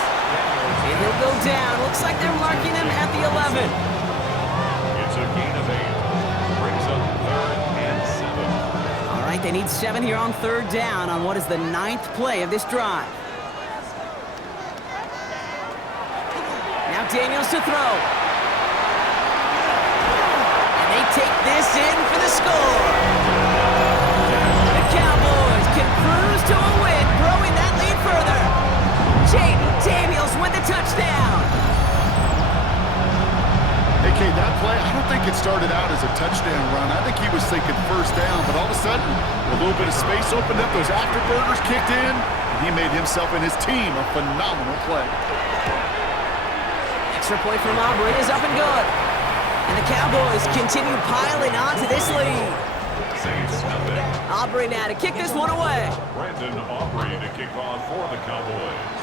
And he'll go down. Looks like they're marking him at the 11. It's a gain of 8. Brings up 3rd and 7. All right, they need 7 here on third down on what is the 9th play of this drive. Now Daniels to throw. And they take this in for the score. The Cowboys can cruise to a win, growing that lead further. Jaden Daniels with the touchdown. Hey, Kate, that play, I don't think it started out as a touchdown run. I think he was thinking first down, but all of a sudden, a little bit of space opened up, those afterburners kicked in, and he made himself and his team a phenomenal play. Extra point from Aubrey is up and good. And the Cowboys continue piling on to this lead. Saints nothing. Aubrey now to kick this one away. Brandon Aubrey to kick off for the Cowboys.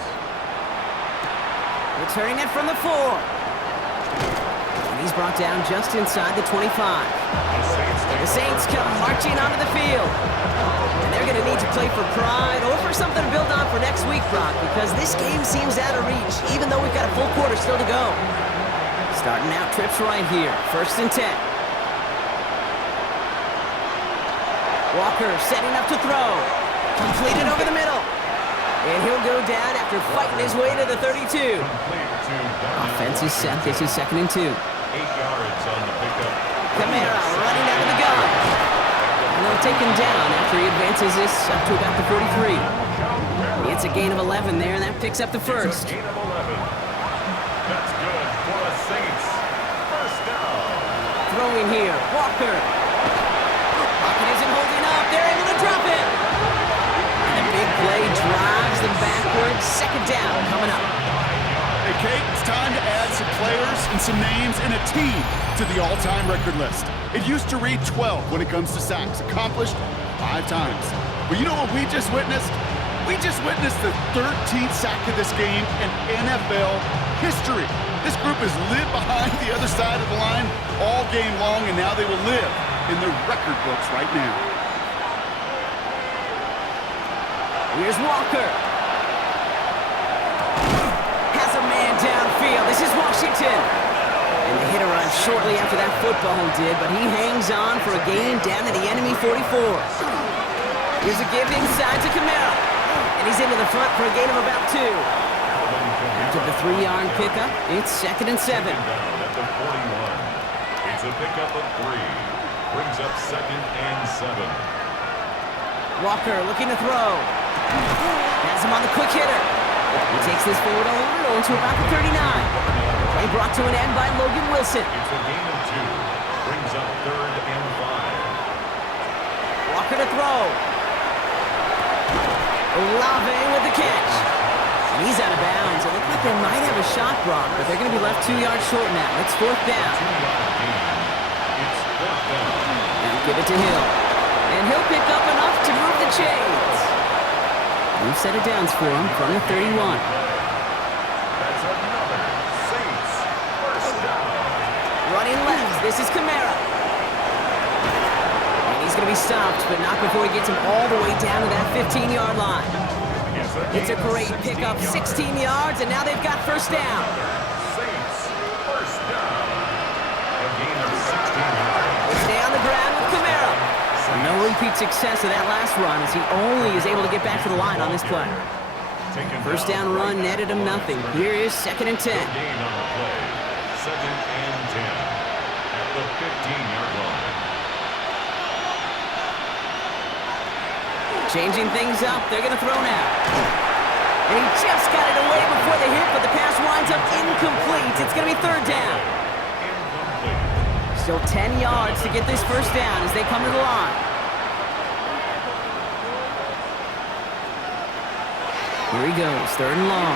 Returning it from the 4. And he's brought down just inside the 25. The Saints come marching onto the field. And they're going to need to play for pride or for something to build on for next week, Brock, because this game seems out of reach, even though we've got a full quarter still to go. Starting out trips right here, 1st and 10. Walker setting up to throw. Completed over the middle. And he'll go down after fighting his way to the 32. Offense is set. This is 2nd and 2. 8 yards on the pickup. Kamara running out of the gun. And they'll take him down after he advances this up to about the 43. It's a gain of 11 there, and that picks up the first. Gain of 11. That's good for the Saints. First down. Throwing here, Walker. Lockett isn't holding up. They're able to drop it. And the big play drives them backwards. Second down coming up. Hey, Kate, it's time to add some players and some names and a team to the all-time record list. It used to read 12 when it comes to sacks, accomplished 5 times. But you know what we just witnessed? We just witnessed the 13th sack of this game in NFL history. This group has lived behind the other side of the line all game long, and now they will live in their record books right now. Here's Walker. Has a man downfield. This is Washington. And the hit arrived shortly after that football did, but he hangs on for a gain down to the enemy 44. Here's a give inside to Kamara. And he's into the front for a gain of about 2. After the 3-yard pickup, it's 2nd and 7. Down at the 41. It's a pickup of 3. Brings up 2nd and 7. Walker looking to throw. Has him on the quick hitter. He takes this forward a little to about the 39. Play brought to an end by Logan Wilson. It's a gain of 2. Brings up 3rd and 5. Walker to throw. Olave with the catch. And he's out of bounds. It looks like they might have a shot block, but they're going to be left 2 yards short now. It's 4th down. 2-yard gain. It's 4th down. Now give it to Hill. And he'll pick up enough to move the chains. New set of downs for him from the 31. That's another Saints first down. Running left, this is Kamara. And he's going to be stopped, but not before he gets him all the way down to that 15-yard line. It's a great pickup, 16 yards, and now they've got first down. Saints first down. A gain of 16 yards. They stay on the ground with Kamara. No repeat success of that last run as he only is able to get back to the line on this play. First down run netted him nothing. Here is 2nd and 10. Gain on the play. 2nd and 10 at the 15-yard line. Changing things up, they're going to throw now. And he just got it away before the hit, but the pass winds up incomplete. It's going to be 3rd down. Incomplete. Still 10 yards to get this first down as they come to the line. Here he goes, 3rd and long.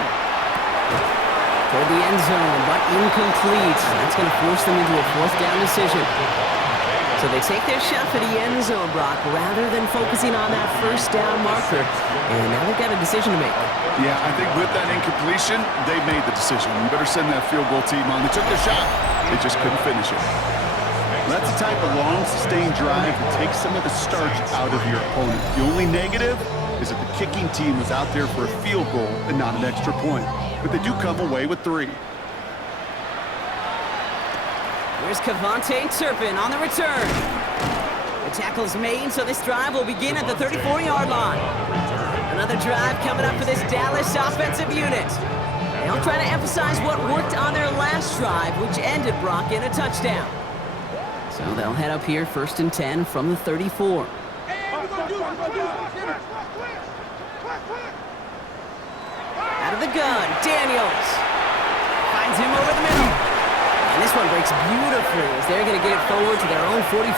Toward the end zone, but incomplete. That's going to force them into a 4th down decision. So they take their shot for the end zone, Brock, rather than focusing on that first down marker. And now they've got a decision to make. Yeah, I think with that incompletion, they made the decision. You better send that field goal team on. They took their shot. They just couldn't finish it. That's the type of long, sustained drive that takes some of the starch out of your opponent. The only negative is that the kicking team was out there for a field goal and not an extra point. But they do come away with 3. Here's Kavontae Turpin on the return. The tackle is made, so this drive will begin at the 34-yard line. Another drive coming up for this Dallas offensive unit. They'll try to emphasize what worked on their last drive, which ended, Brock, in a touchdown. So they'll head up here, 1st and 10 from the 34. Out of the gun, Daniels. Finds him over the middle. And this one breaks beautifully as they're going to get it forward to their own 45.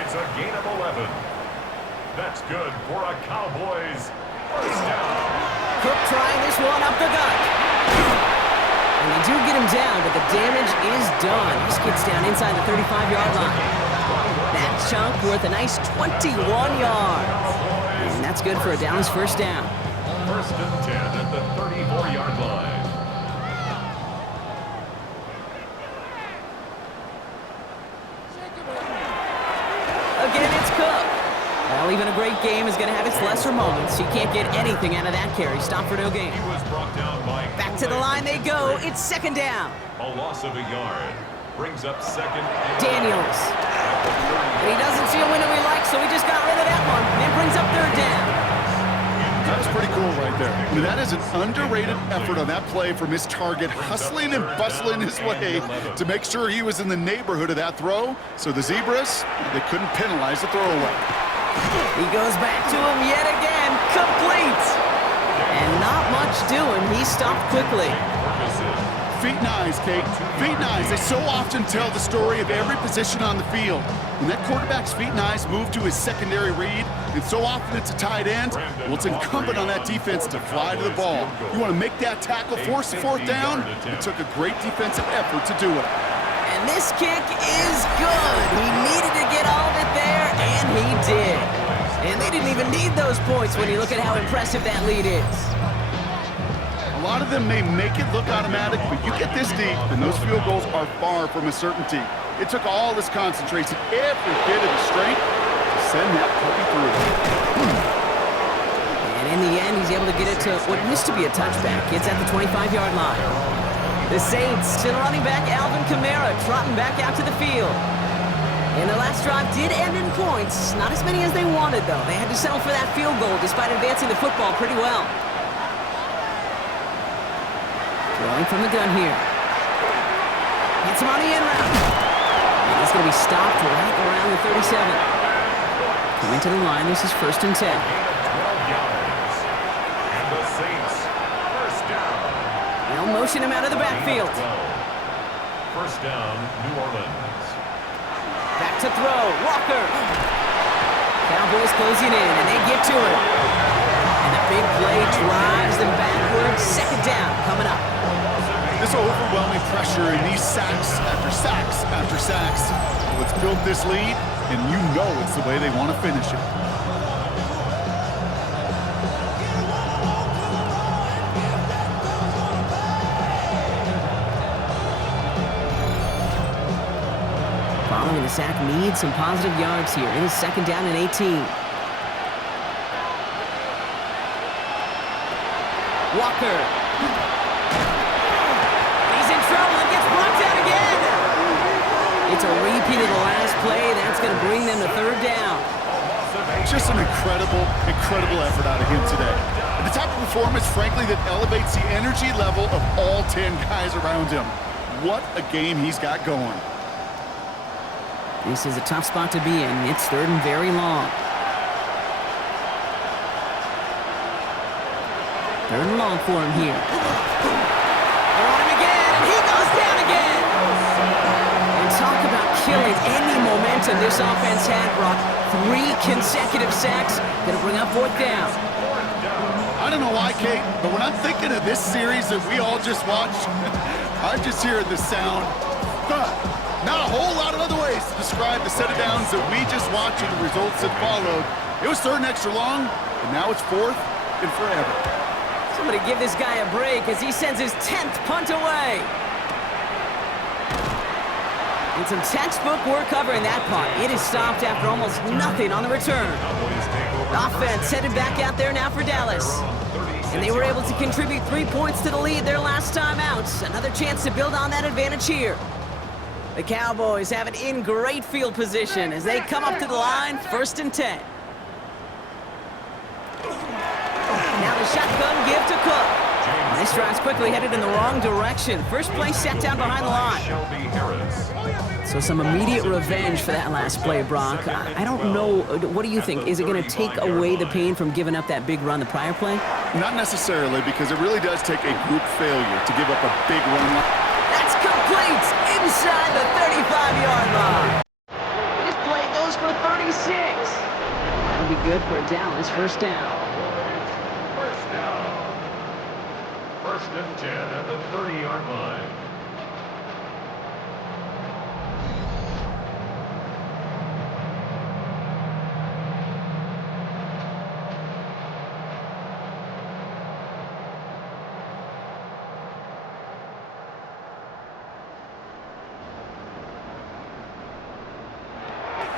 It's a gain of 11. That's good for a Cowboys first down. Cook trying this one up the gut. And they do get him down, but the damage is done. This gets down inside the 35-yard line. That chunk worth a nice 21 yards. And that's good for a Dallas first down. 1st and 10 at the 34-yard line. Again, it's Cook. Well, even a great game is going to have its lesser moments. He can't get anything out of that carry. Stop for no gain. He was brought down by Back to the line they go. It's 2nd down. a loss of a yard. Brings up 2nd and Daniels. And he doesn't see a window he likes, so he just got rid of that one. And brings up 3rd down. That was pretty cool right there. I mean, that is an underrated effort on that play from his target, hustling and bustling his way to make sure he was in the neighborhood of that throw. So the Zebras, they couldn't penalize the throwaway. He goes back to him yet again. Complete. And not much doing. He stopped quickly. Feet and eyes, Kate. Feet and eyes. They so often tell the story of every position on the field. When that quarterback's feet and eyes move to his secondary read, and so often it's a tight end, well, it's incumbent on that defense to fly to the ball. You want to make that tackle, force the 4th down? It took a great defensive effort to do it. And this kick is good. He needed to get all of it there, and he did. And they didn't even need those points when you look at how impressive that lead is. A lot of them may make it look automatic, but you get this deep, and those field goals are far from a certainty. It took all this concentration, every bit of the strength, to send that puppy through. And in the end, he's able to get it to what used to be a touchback. It's at the 25-yard line. The Saints send running back Alvin Kamara trotting back out to the field. And the last drive did end in points. Not as many as they wanted, though. They had to settle for that field goal despite advancing the football pretty well. Throwing from the gun here. Gets him on the end route. And he's going to be stopped right around the 37. Coming to the line, this is 1st and 10. And the Saints, first down. They'll motion him out of the backfield. First down, New Orleans. Back to throw. Walker. Cowboys closing in, and they get to it. And the big play drives them backwards. 2nd down coming up. This overwhelming pressure and these sacks after sacks after sacks. Well, it's built this lead, and you know it's the way they want to finish it. Following the sack needs some positive yards here. It is 2nd down and 18. Walker. He's in trouble and gets blocked out again. It's a repeat of the last play. That's going to bring them to 3rd down. Just an incredible effort out of him today. And the type of performance, frankly, that elevates the energy level of all 10 guys around him. What a game he's got going. This is a tough spot to be in. It's 3rd and very long. 3rd and long for him here. They're on him again, and he goes down again. And talk about killing any momentum this offense had, Brock. 3 consecutive sacks. Gonna bring up 4th down. I don't know why, Kate, but when I'm thinking of this series that we all just watched, I'm just hearing the sound. Not a whole lot of other ways to describe the set of downs that we just watched and the results that followed. It was 3rd and extra long, and now it's 4th and forever. Somebody give this guy a break as he sends his 10th punt away. And some textbook work covering that punt. It is stopped after almost nothing on the return. Offense headed back out there now for Dallas. And they were able to contribute 3 points to the lead their last time out. Another chance to build on that advantage here. The Cowboys have it in great field position as they come up to the line, 1st and 10. Now the shotgun give to Cook. And this drive's quickly headed in the wrong direction. First play set down behind the line. So some immediate revenge for that last play, Brock. I don't know, what do you think? Is it going to take away the pain from giving up that big run the prior play? Not necessarily, because it really does take a group failure to give up a big run. That's complete inside the 35-yard line. This play goes for 36. That'll be good for Dallas. 1st down. First down. 1st and 10 at the 30-yard line.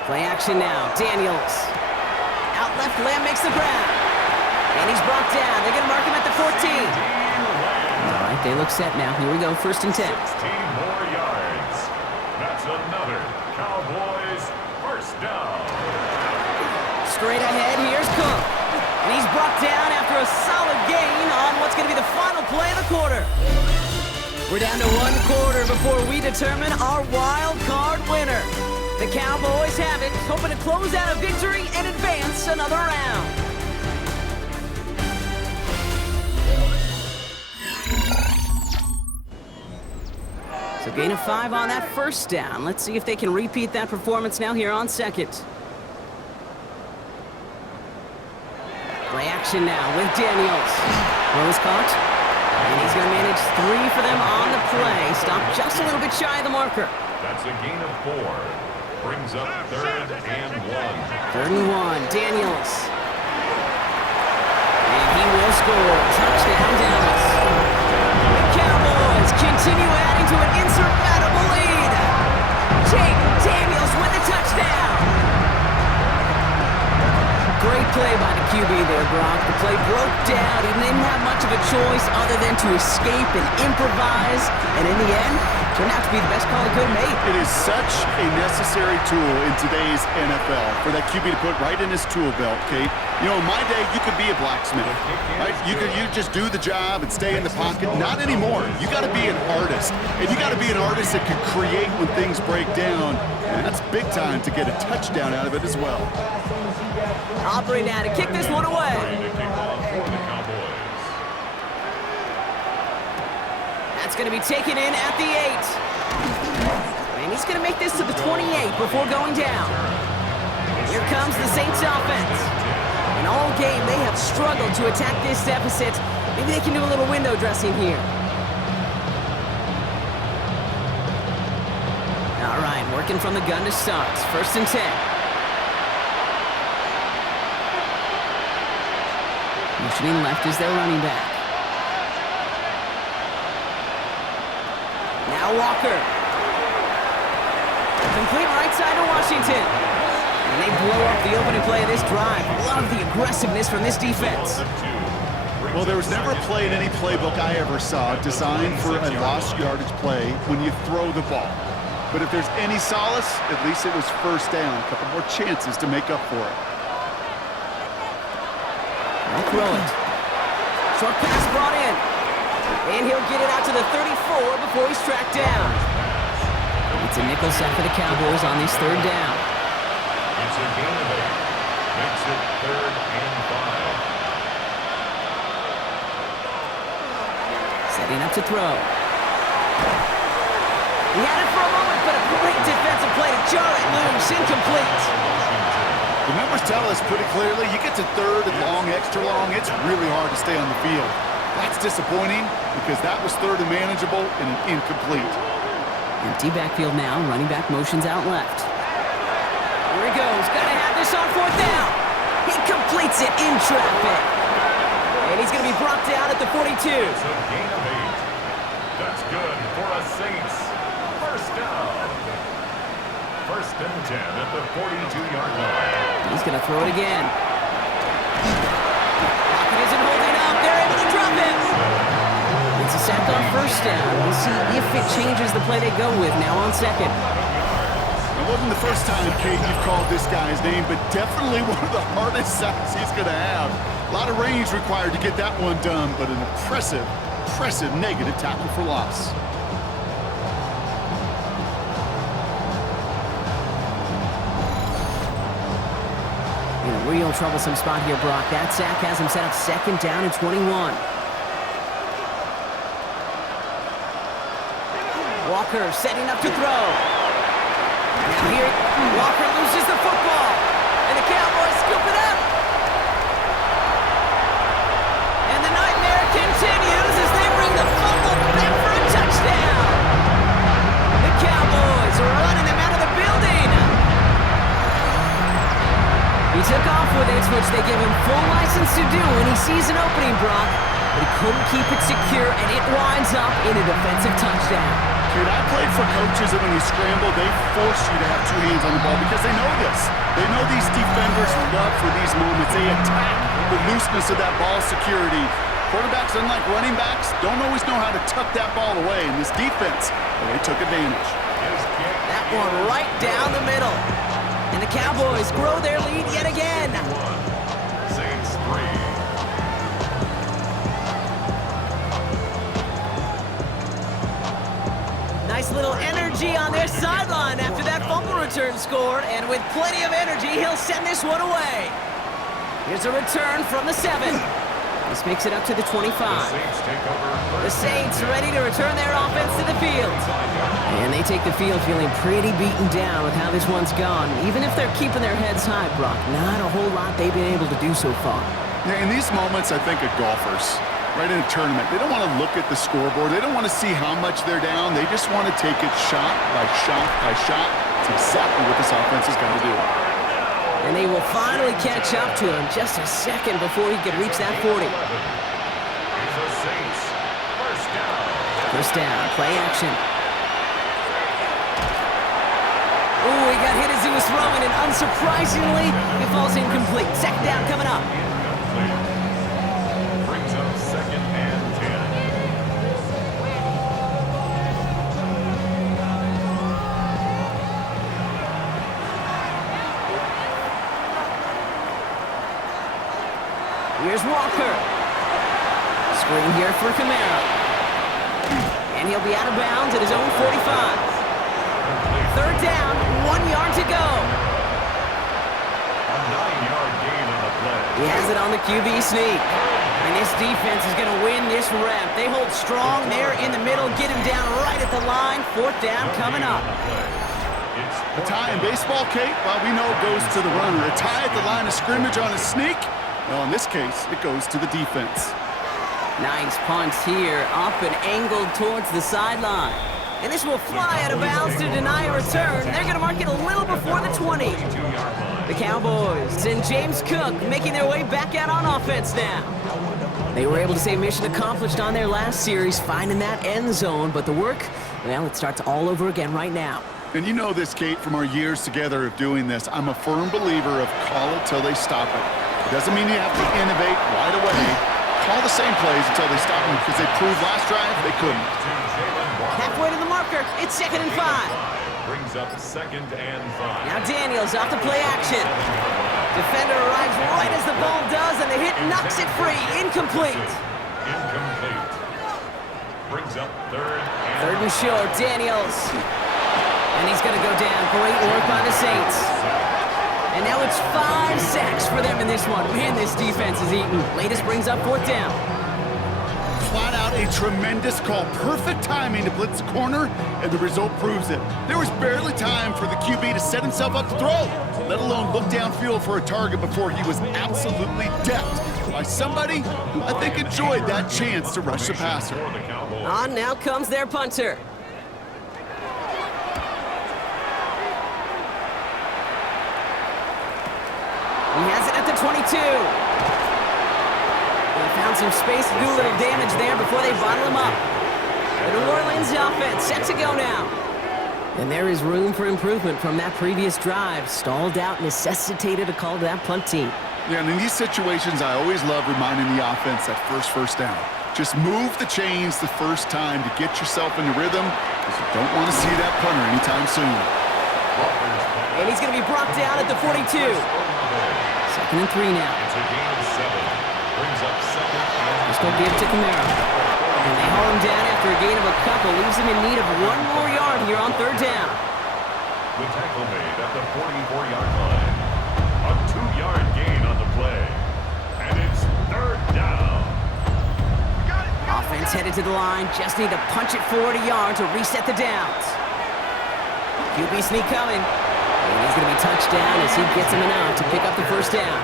Play action now. Daniels. Out left, Lamb makes the grab. And he's brought down. They're going to mark him at the 14. All right, they look set now. Here we go, 1st and 10. 16 more yards. That's another Cowboys 1st down. Straight ahead, here's Cook. And he's brought down after a solid gain on what's going to be the final play of the quarter. We're down to 1 quarter before we determine our wild card winner. The Cowboys have it, hoping to close out a victory and advance another round. So gain of 5 on that 1st down. Let's see if they can repeat that performance now here on 2nd. Play action now with Daniels. Rose caught. And he's going to manage 3 for them on the play. Stopped just a little bit shy of the marker. That's a gain of 4. Brings up 3rd and 1. 3rd and 1, Daniels. And he will score. Touchdown, Dallas. The Cowboys continue adding to an insurmountable lead. Jake Daniels with the touchdown. Great play by the QB there, Brock. The play broke down. He didn't have much of a choice other than to escape and improvise. And in the end, Turned out to be the best call it could have made. It is such a necessary tool in today's NFL for that QB to put right in his tool belt, Kate. You know, in my day, you could be a blacksmith, right? You just do the job and stay in the pocket. Not anymore. You got to be an artist, and you got to be an artist that can create when things break down. And that's big time to get a touchdown out of it as well. Aubrey now to kick this one away. That's going to be taken in at the 8. And he's going to make this to the 28 before going down. Here comes the Saints offense. And all game, they have struggled to attack this deficit. Maybe they can do a little window dressing here. All right, working from the gun to start. 1st and 10. Motioning left is their running back. Now Walker. Complete right side to Washington. And they blow up the opening play of this drive. Love the aggressiveness from this defense. Well, there was never a play in any playbook I ever saw designed for a lost yardage play when you throw the ball. But if there's any solace, at least it was 1st down. A couple more chances to make up for it. I'll throw it. Short pass brought in. And he'll get it out to the 34 before he's tracked down. It's a nickel set for the Cowboys on this 3rd down. It's a gain of 8. Makes it 3rd and 5. Setting up to throw. He had it for a moment, but a great defensive play to jar it loose. Incomplete. The numbers tell us pretty clearly, you get to 3rd and long, extra long, it's really hard to stay on the field. That's disappointing because that was 3rd and manageable and an incomplete. Empty backfield now, running back motions out left. Here he goes, gotta have this on 4th down. He completes it in traffic. And he's gonna be brought down at the 42. It's a gain of 8. That's good for a Saints. 1st down. 1st and 10 at the 42-yard line. He's gonna throw it again. Pocket isn't holding up. They're able to drop it. It's a sack on 1st down. We'll see if it changes the play they go with now on 2nd. It wasn't the first time, Kate, you've called this guy's name, but definitely one of the hardest sacks he's going to have. A lot of range required to get that one done, but an impressive negative tackle for loss. In a real troublesome spot here, Brock. That sack has him set up 2nd down and 21. Walker setting up to throw. Now here, Walker loses the football. And the Cowboys scoop it up. And the nightmare continues as they bring the fumble back for a touchdown. The Cowboys are running them out of the building. He took off with it, which they give him full license to do when he sees an opening, Brock. But he couldn't keep it secure, and it winds up in a defensive touchdown. Dude, I played for coaches, and when you scramble, they force you to have 2 hands on the ball because they know this. They know these defenders love for these moments. They attack the looseness of that ball security. Quarterbacks, unlike running backs, don't always know how to tuck that ball away. In this defense, they took advantage. That one right down the middle. And the Cowboys grow their lead yet again. Saints 3. Nice little energy on their sideline after that fumble return score. And with plenty of energy, he'll send this one away. Here's a return from the 7. This makes it up to the 25. The Saints ready to return their offense to the field. And they take the field feeling pretty beaten down with how this one's gone. Even if they're keeping their heads high, Brock, not a whole lot they've been able to do so far. Yeah, in these moments, I think of golfers, right in a tournament. They don't want to look at the scoreboard. They don't want to see how much they're down. They just want to take it shot by shot by shot. It's exactly what this offense has got to do. And they will finally catch up to him just a second before he could reach that 40. First down, play action. Ooh, he got hit as he was throwing, and unsurprisingly, he falls incomplete. 2nd down coming up. Brings up 2nd and 10. Here's Walker. Screen here for Kamara. And he'll be out of bounds at his own 45. Third down, 1 yard to go. A 9-yard gain on the play. He has it on the QB sneak. And this defense is going to win this rep. They hold strong there in the middle, get him down right at the line. Fourth down coming up. A tie in baseball, Kate, well, we know it goes to the runner. A tie at the line of scrimmage on a sneak, well, in this case, it goes to the defense. Nice punt here, up and angled towards the sideline. And this will fly out of bounds to deny a return. They're going to mark it a little before the 20. The Cowboys and James Cook making their way back out on offense now. They were able to say mission accomplished on their last series, finding that end zone. But the work, well, it starts all over again right now. And you know this, Kate, from our years together of doing this. I'm a firm believer of call it till they stop it. It doesn't mean you have to innovate right away. Call the same plays until they stop them, because they proved last drive they couldn't. Halfway to the marker, it's 2nd and 5. Brings up 2nd and 5. Now Daniels off the play action. Defender arrives right as the ball does, and the hit knocks it free. Incomplete. Incomplete. Brings up 3rd and 3rd and short, Daniels. And he's going to go down. Great work by the Saints. And now it's 5 sacks for them in this one. Man, this defense is eating. Latest brings up 4th down. Flat out a tremendous call. Perfect timing to blitz the corner, and the result proves it. There was barely time for the QB to set himself up to throw, let alone look downfield for a target before he was absolutely decked by somebody who I think enjoyed that chance to rush the passer. On now comes their punter. He has it at the 22. They found some space to do a little damage there before they bottle him up. The New Orleans offense set to go now. And there is room for improvement from that previous drive. Stalled out, necessitated a call to that punt team. Yeah, and in these situations, I always love reminding the offense that first down. Just move the chains the first time to get yourself in the rhythm, because you don't want to see that punter anytime soon. And he's going to be brought down at the 42. 2nd and 3 now. It's a gain of 7. Brings up 2nd and Let's go give it to Kamara. And they haul him down after a gain of a couple. Leaves him in need of 1 more yard here on 3rd down. the tackle made at the 44-yard line. A 2-yard gain on the play. And it's 3rd down. Offense headed to the line. Just need to punch it forward a yard to reset the downs. QB sneak coming. And he's going to be touched down as he gets him enough to pick up the 1st down.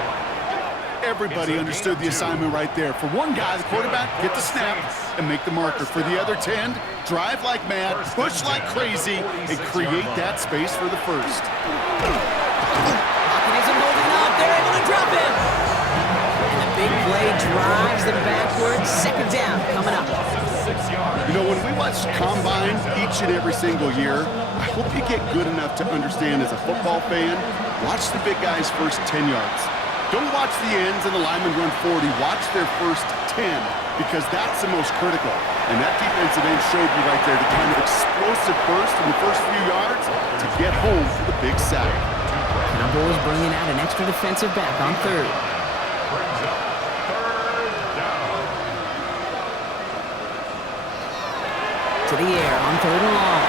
Everybody understood the assignment right there. For one guy, the quarterback, get the snap and make the marker. For the other 10, drive like mad, push like crazy, and create that space for the 1st. Pocket isn't holding up. They're able to drop him. And the big play drives them backwards. 2nd down coming up. You know, when we watch Combine each and every single year, I hope you get good enough to understand as a football fan, watch the big guys' first 10 yards. Don't watch the ends and the linemen run 40. Watch their first 10, because that's the most critical. And that defensive end showed you right there the kind of explosive burst in the first few yards to get home for the big sack. Cowboys bringing out an extra defensive back on 3rd. Brings up 3rd down. To the air on 3rd and long.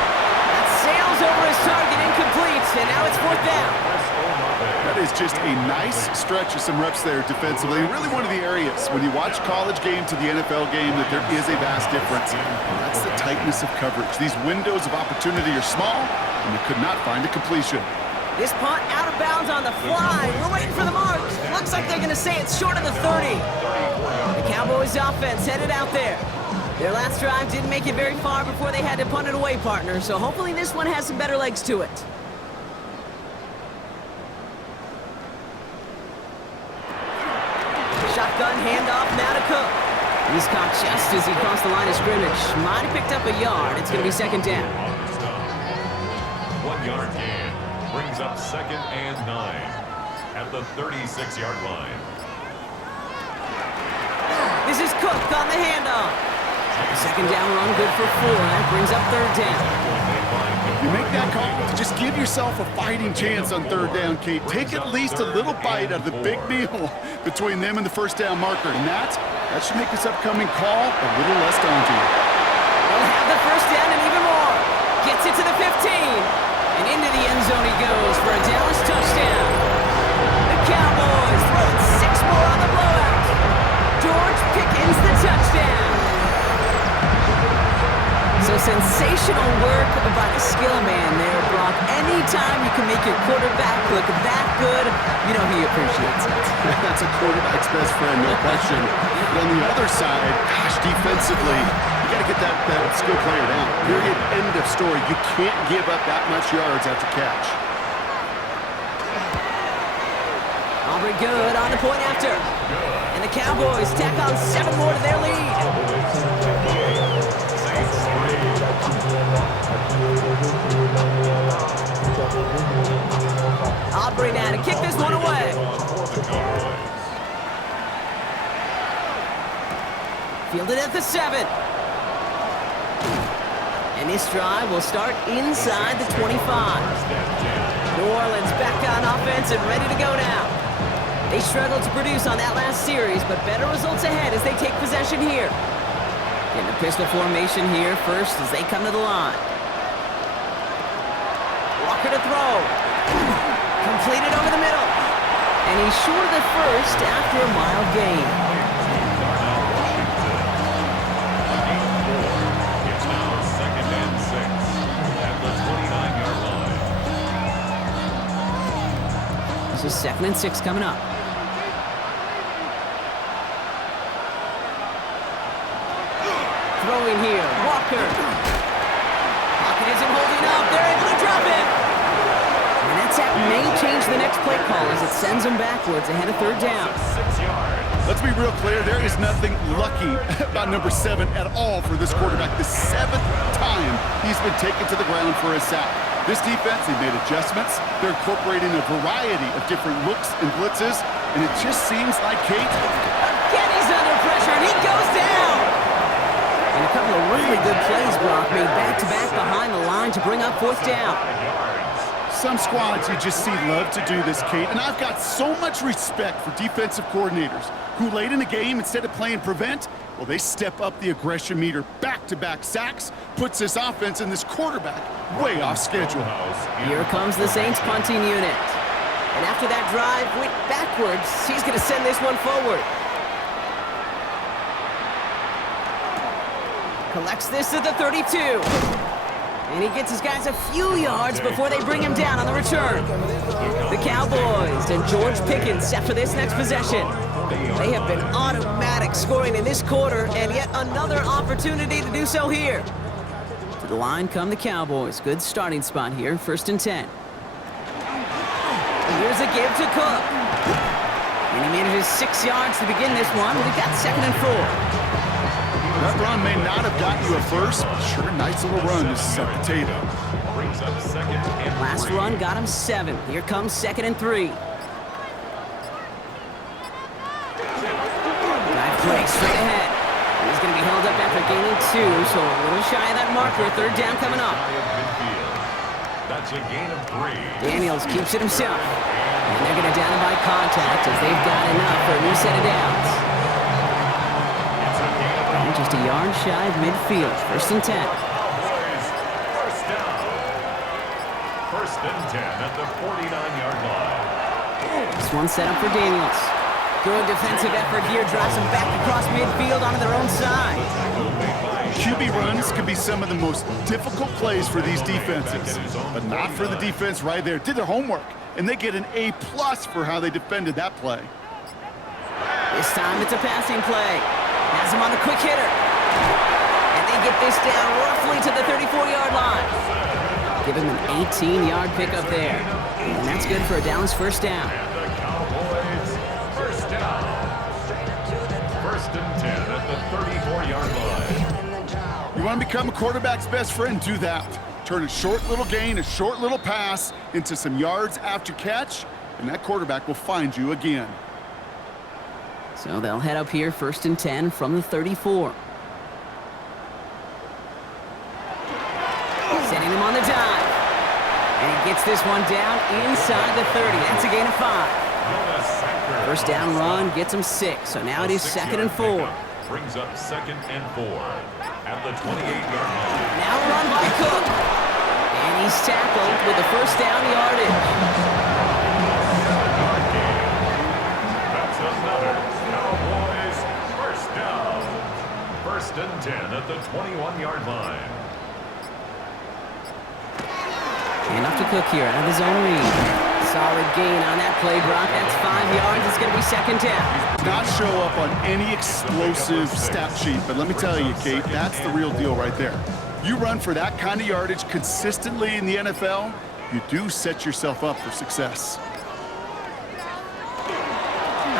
That sails over his target, incomplete, and now it's 4th down. That is just a nice stretch of some reps there defensively. Really one of the areas when you watch college game to the NFL game that there is a vast difference. And that's the tightness of coverage. These windows of opportunity are small, and they could not find a completion. This punt out of bounds on the fly. We're waiting for the mark. Looks like they're going to say it's short of the 30. The Cowboys offense headed out there. Their last drive didn't make it very far before they had to punt it away, partner. So hopefully this one has some better legs to it. Shotgun handoff now to Cook. He's caught just as he crossed the line of scrimmage. Might have picked up a yard. It's going to be 2nd down. 1-yard gain. Brings up 2nd and 9 at the 36-yard line. This is Cook on the handoff. 2nd down run good for 4. That brings up 3rd down. They find You make that call to just give yourself a fighting chance on third down, Kate. Take at least a little bite out of the big meal between them and the first down marker. And that should make this upcoming call a little less daunting. They'll have the first down and even more. Gets it to the 15. And into the end zone he goes for a Dallas touchdown. The Cowboys throwing 6 more on the blowout. George Pickens the touchdown. So sensational work by the skill man there, Brock. Anytime you can make your quarterback look that good, you know he appreciates it. That's a quarterback's best friend, no question. But on the other side, gosh, defensively, you got to get that skill player down. Period, end of story. You can't give up that much yards after catch. Aubrey good on the point after. And the Cowboys tack on 7 more to their lead. Aubrey now to kick this one away. Fielded at the 7. And this drive will start inside the 25. New Orleans back on offense and ready to go now. They struggled to produce on that last series, but better results ahead as they take possession here. In the pistol formation here first as they come to the line. Walker to throw. Completed over the middle. And he's short of the first after a mild gain. It's now 2nd and 6 at the 29-yard line. This is 2nd and 6 coming up. Throwing here, Walker. Pocket isn't holding up. They're able to drop it. And that sack may change the next play call as it sends them backwards ahead of 3rd down. 6 yards. Let's be real clear. There is nothing lucky about number 7 at all for this quarterback. The 7th time he's been taken to the ground for a sack. This defense, they've made adjustments. They're incorporating a variety of different looks and blitzes. And it just seems like, Kate, Again, he's under pressure, and he goes down. And a couple of really good plays, Brock, made back-to-back behind the line to bring up 4th down. some squads you just see love to do this, Kate. And I've got so much respect for defensive coordinators who late in the game, instead of playing prevent, well, they step up the aggression meter. Back-to-back sacks puts this offense and this quarterback way off schedule. Here comes the Saints punting unit. And after that drive went backwards, he's going to send this one forward. Collects this at the 32. And he gets his guys a few yards before they bring him down on the return. The Cowboys and George Pickens set for this next possession. They have been automatic scoring in this quarter, and yet another opportunity to do so here. To the line come the Cowboys. Good starting spot here, 1st and 10. Here's a give to Cook. And he manages 6 yards to begin this one. We've got 2nd and 4. That run may not have gotten you a first. Sure, nice little run to set the table. Brings up 2nd and 3. Last run got him 7. Here comes 2nd and 3. Drive play straight ahead. He's going to be held up after gaining 2, so a little shy of that marker. 3rd down coming up. That's a gain of 3. Daniels keeps it himself. And they're going to down him by contact as they've got enough for a new set of downs. And just a yard shy of midfield. 1st and 10. Cowboys, 1st down. 1st and 10 at the 49-yard line. This one set up for Daniels. Good defensive effort here. Drives them back across midfield onto their own side. QB runs can be some of the most difficult plays for these defenses, but not for the defense right there. Did their homework, and they get an A+ for how they defended that play. This time it's a passing play. Has him on the quick hitter. And they get this down roughly to the 34-yard line. Give him an 18-yard pickup there. And that's good for a Dallas 1st down. And the Cowboys, 1st down. 1st and 10 at the 34-yard line. You want to become a quarterback's best friend? Do that. Turn a short little gain, a short little pass into some yards after catch, and that quarterback will find you again. So they'll head up here 1st and 10 from the 34. Sending him on the dive. Gets this one down inside the 30. That's a gain of 5. First down run gets him 6. So now it is 2nd and 4. Brings up 2nd and 4 at the 28-yard line. Now run by Cook. And he's tackled with the first down yardage. That's another Cowboys first down. 1st and 10 at the 21-yard line. And up to Cook here out of the zone read. Solid gain on that play, Brock. That's 5 yards. It's going to be 2nd down. Not show up on any explosive stat sheet, but let me tell you, Kate, that's the real deal right there. You run for that kind of yardage consistently in the NFL, you do set yourself up for success.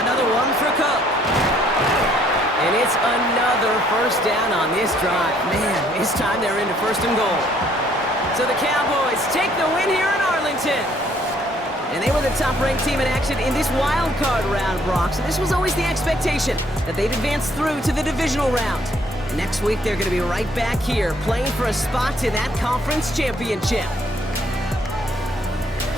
Another one for Cook. And it's another first down on this drive. Man, this time they're into 1st and goal. So the Cowboys take the win here in Arlington. And they were the top-ranked team in action in this wild card round, Brock. So this was always the expectation that they'd advance through to the divisional round. And next week, they're going to be right back here playing for a spot in that conference championship.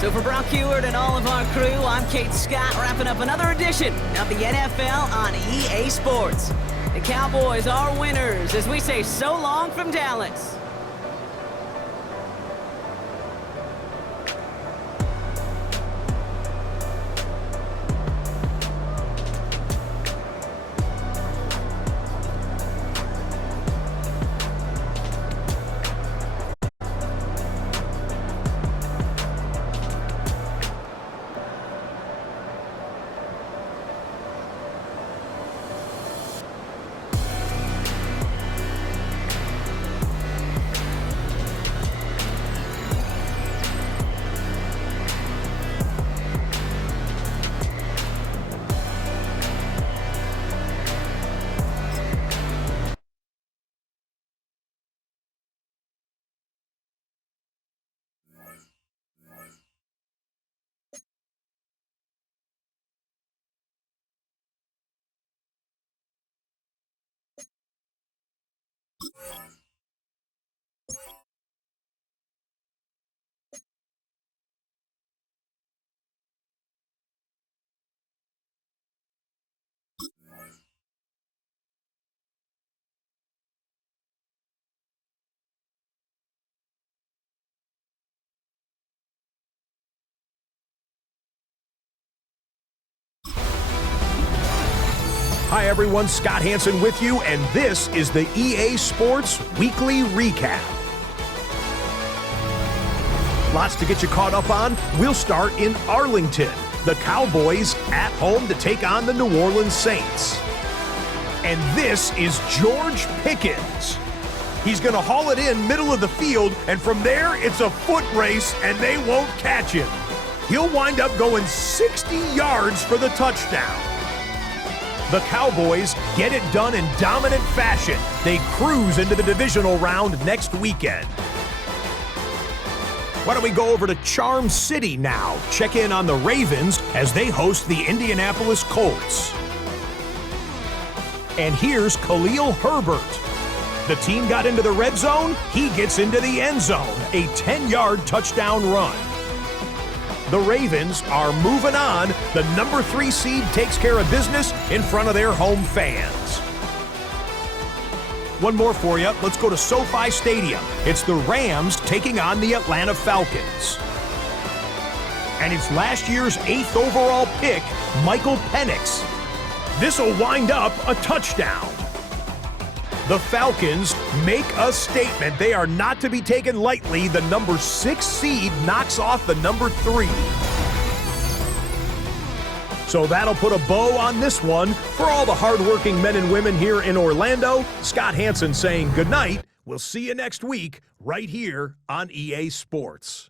So for Brock Heward and all of our crew, I'm Kate Scott, wrapping up another edition of the NFL on EA Sports. The Cowboys are winners as we say so long from Dallas. Hi everyone, Scott Hansen with you, and this is the EA Sports Weekly Recap. Lots to get you caught up on. We'll start in Arlington. The Cowboys at home to take on the New Orleans Saints. And this is George Pickens. He's going to haul it in middle of the field, and from there it's a foot race, and they won't catch him. He'll wind up going 60 yards for the touchdown. The Cowboys get it done in dominant fashion. They cruise into the divisional round next weekend. Why don't we go over to Charm City now? Check in on the Ravens as they host the Indianapolis Colts. And here's Khalil Herbert. The team got into the red zone. He gets into the end zone. A 10-yard touchdown run. The Ravens are moving on. The number 3 seed takes care of business in front of their home fans. One more for you. Let's go to SoFi Stadium. It's the Rams taking on the Atlanta Falcons. And it's last year's 8th overall pick, Michael Penix. This will wind up a touchdown. The Falcons make a statement. They are not to be taken lightly. The number 6 seed knocks off the number 3. So that'll put a bow on this one. For all the hardworking men and women here in Orlando, Scott Hansen saying good night. We'll see you next week right here on EA Sports.